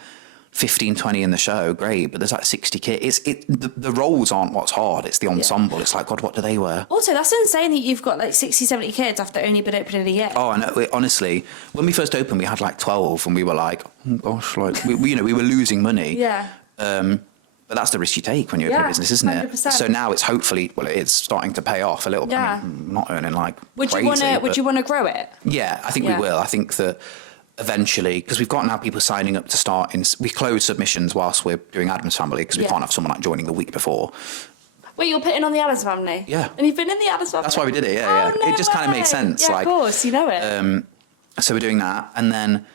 15, 20 in the show, great. But there's like 60 kids. The roles aren't what's hard. It's the ensemble. It's like, God, what do they wear? Also, that's insane that you've got like 60, 70 kids after only been open in a year. Oh, I know. Honestly, when we first opened, we had like 12, and we were like, oh gosh, like we were losing money. Yeah. But that's the risk you take when you open a business, isn't it? 100%. So now it's hopefully, it's starting to pay off a little bit. I mean, not earning like crazy. Would you want to grow it? Yeah, I think we will. I think that eventually, because we've got now people signing up to start we close submissions whilst we're doing Addams Family, because we can't have someone like joining the week before. Wait, you're putting on the Addams Family? Yeah. And you've been in the Addams Family? That's why we did it, yeah. No it just kind of made sense. Yeah, of course, you know it. So we're doing that, and then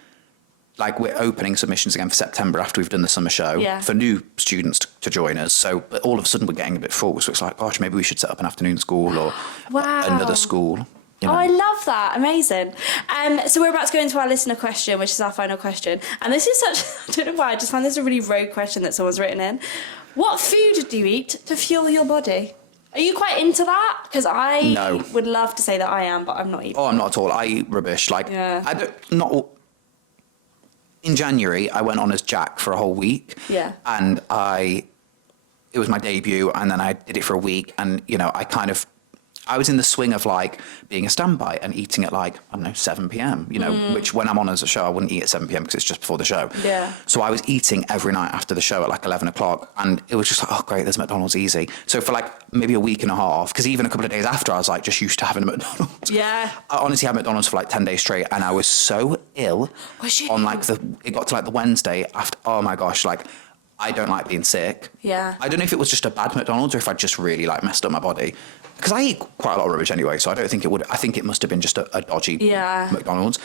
like we're opening submissions again for September after we've done the summer show for new students to join us. So, but all of a sudden we're getting a bit full. So it's like, gosh, maybe we should set up an afternoon school or another school. You know? Oh, I love that. Amazing. So we're about to go into our listener question, which is our final question. And this is such, I don't know why, I just find this a really rogue question that someone's written in. What food do you eat to fuel your body? Are you quite into that? Because I would love to say that I am, but I'm not eating. Oh, I'm not at all. I eat rubbish. Like, in January, I went on as Jack for a whole week. Yeah. And it was my debut, and then I did it for a week, and, you know, I was in the swing of like being a standby and eating at like, I don't know, 7 p.m, you know, which when I'm on as a show, I wouldn't eat at 7 p.m. because it's just before the show. Yeah. So I was eating every night after the show at like 11 o'clock, and it was just like, oh, great, there's McDonald's, easy. So for like maybe a week and a half, because even a couple of days after, I was like just used to having a McDonald's. Yeah. I honestly had McDonald's for like 10 days straight, and I was so ill. Was you? On like it got to like the Wednesday after, oh my gosh, like, I don't like being sick. Yeah. I don't know if it was just a bad McDonald's or if I just really like messed up my body. Because I eat quite a lot of rubbish anyway, so I don't think it would. I think it must have been just a dodgy McDonald's.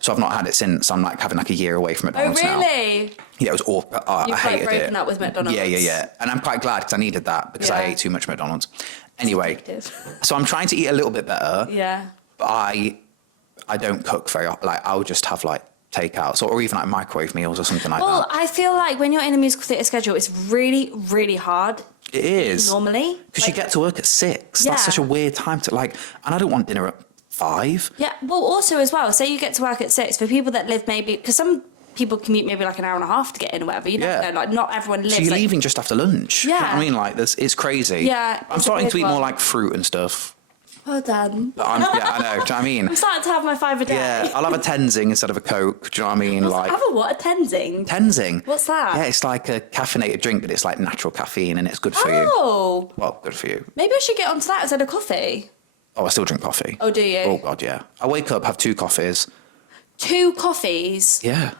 So I've not had it since. I'm like having like a year away from McDonald's now. Oh, really? Now. Yeah, it was awful. I hated it. You've broken up with McDonald's. Yeah. And I'm quite glad because I needed that because I ate too much McDonald's. Anyway, so I'm trying to eat a little bit better. Yeah. But I don't cook very often. Like, I'll just have like takeouts or even like microwave meals or something like that. Well, I feel like when you're in a musical theatre schedule, it's really, really hard. It is. Normally. Because you get to work at 6. That's such a weird time to like, and I don't want dinner at 5. Yeah, well, also as well, say you get to work at 6, for people that live maybe, because some people commute maybe like an hour and a half to get in or whatever, you know, like not everyone lives. So you're leaving just after lunch. Yeah. You know what I mean? Like, it's crazy. Yeah. I'm starting to eat more like fruit and stuff. Well done. I know. Do you know what I mean? I'm starting to have my 5 a day. Yeah, I'll have a Tenzing instead of a Coke. Do you know what I mean? Like, have a what? A Tenzing? Tenzing. What's that? Yeah, it's like a caffeinated drink, but it's like natural caffeine and it's good for you. Oh. Well, good for you. Maybe I should get onto that instead of coffee. Oh, I still drink coffee. Oh, do you? Oh, God, yeah. I wake up, have 2 coffees. 2 coffees? Yeah.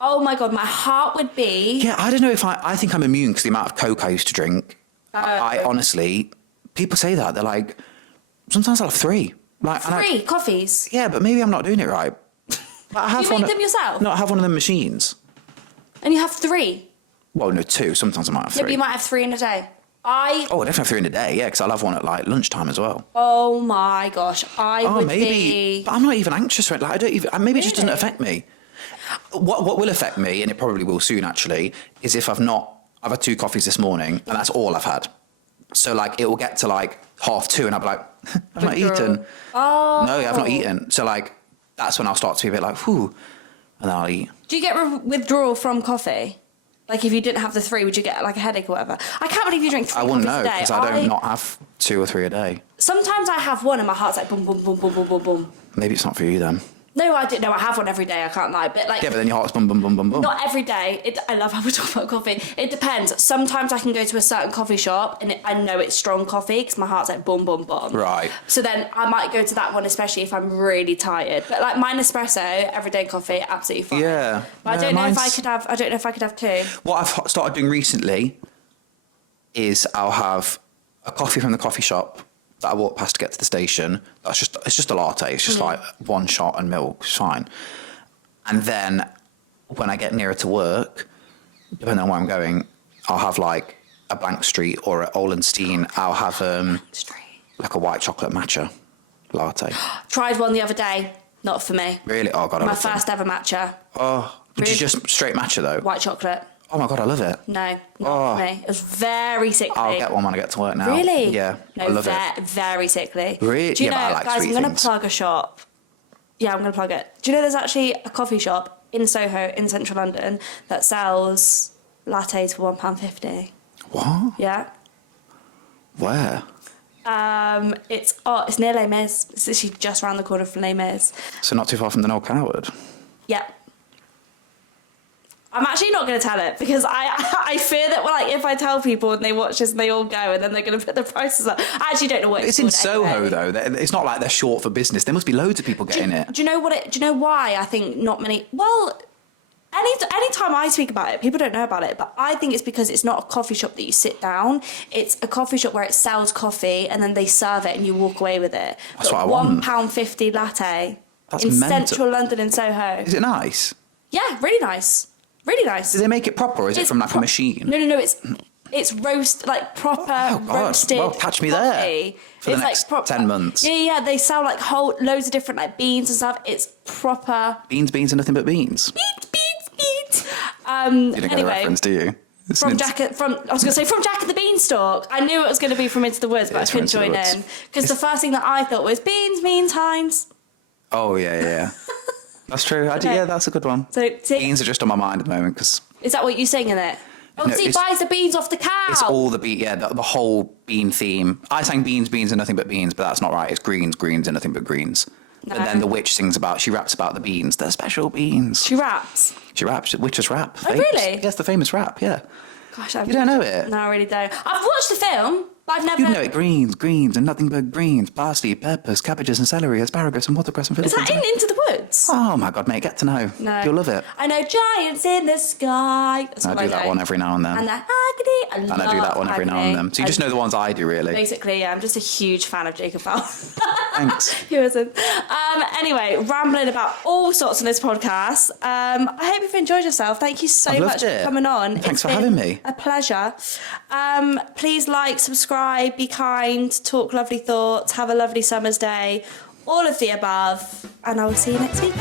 Oh, my God, my heart would be... Yeah, I don't know if I think I'm immune because the amount of Coke I used to drink. I honestly... People say that. They're like, sometimes I'll have 3. Like, 3 coffees? Yeah, but maybe I'm not doing it right. Do you make them yourself? No, I have one of them machines. And you have 3? Well, no, 2. Sometimes I might have 3. Yeah, but you might have 3 in a day. Oh, I definitely have 3 in a day, yeah, because I'll have one at like lunchtime as well. Oh my gosh, I would be... But I'm not even anxious for it. Like, I don't even... Maybe it just doesn't affect me. What will affect me, and it probably will soon actually, is if I've had 2 coffees this morning, and that's all I've had. So like, it will get to like 2:30 and I'll be like, I've not eaten. Oh. No, I've not eaten. So like, that's when I'll start to be a bit like, whew, and then I'll eat. Do you get withdrawal from coffee? Like if you didn't have the 3, would you get like a headache or whatever? I can't believe you drink 3 coffees a day. I wouldn't know, because I don't not have 2 or 3 a day. Sometimes I have one and my heart's like boom, boom, boom, boom, boom, boom, boom. Maybe it's not for you then. No, I didn't. No, I have one every day. I can't lie. But like, Yeah, but then your heart's bum, bum, bum, bum, bum. not every day. I love how we talk about coffee. It depends. Sometimes I can go to a certain coffee shop and I know it's strong coffee because my heart's like boom, boom, boom. Right. So then I might go to that one, especially if I'm really tired. But like my Nespresso, everyday coffee, absolutely fine. Yeah. But I don't know if I could have. I don't know if I could have two. What I've started doing recently is I'll have a coffee from the coffee shop that I walk past to get to the station. It's just a latte. It's just like one shot and milk. It's fine. And then when I get nearer to work, depending on where I'm going, I'll have like a Blank Street or at Olenstein. I'll have like a white chocolate matcha latte. Tried one the other day. Not for me. Really? Oh God, I My love them. first ever matcha. Oh, would you just straight matcha though? White chocolate. Oh my God, I love it. No, not for me. It was very sickly. I'll get one when I get to work now. Really? Yeah, no, I love it. Very sickly. Really? Do you Yeah, know, but I like guys, sweet I'm going to things. plug a shop. Yeah, I'm going to plug it. Do you know there's actually a coffee shop in Soho in central London that sells lattes for £1.50? What? Yeah. Where? It's near Les Mis. It's literally just around the corner from Les Mis. So not too far from the Noel Coward. Yeah. I'm actually not going to tell it because I fear that like if I tell people and they watch this and they all go and then they're going to put the prices up. I actually don't know what It's in Soho though. It's not like they're short for business. There must be loads of people getting it. Do you know what? Do you know why I think not many? Well, any time I speak about it, people don't know about it. But I think it's because it's not a coffee shop that you sit down. It's a coffee shop where it sells coffee and then they serve it and you walk away with it. That's what I want. £1.50 latte That's in mental. central London in Soho. Is it nice? Yeah, really nice. Really nice. Do they make it proper, or is it from like a machine? No. It's roast like proper God. roasted. Well, catch me there coffee. for the It's next like 10 months. Yeah. They sell like loads of different like beans and stuff. It's proper Beans, and nothing but beans. beans. You didn't get a Anyway, reference, do you? from Jack and the Beanstalk. I knew it was going to be from Into the Woods, but I is from couldn't Into the join Woods. in because the first thing that I thought was beans, Heinz. Oh yeah. That's true. Okay. Yeah, that's a good one. So Beans are just on my mind at the moment because is that what you sing in it? Oh, No, he buys the beans off the cow. it's all the bean. Yeah, the whole bean theme. I sang beans, and nothing but beans, but that's not right. It's greens, and nothing but greens. No. And then the witch she raps about the beans, the special beans. She raps. She raps. Witches rap. Oh, really? Yes, the famous rap. Yeah. Gosh, You don't know it? No, I really don't. I've watched the film, but I've never. You know it. Greens, and nothing but greens. Parsley, peppers, cabbages, and celery, asparagus, and watercress, and Is that in Into the Woods? Oh my God, mate, get to know. No. You'll love it. I know giants in the sky. That's I all do know. that one every now and then. And the agony. And I do that one every now and then. So you just know the ones I do, really. Basically, yeah, I'm just a huge fan of Jacob Fowler. Thanks. Who isn't? Anyway, rambling about all sorts on this podcast. I hope you've enjoyed yourself. Thank you so I've much loved for it. coming on. Thanks for been having me. A pleasure. Please like, subscribe, be kind, talk lovely thoughts, have a lovely summer's day, all of the above, and I will see you next week.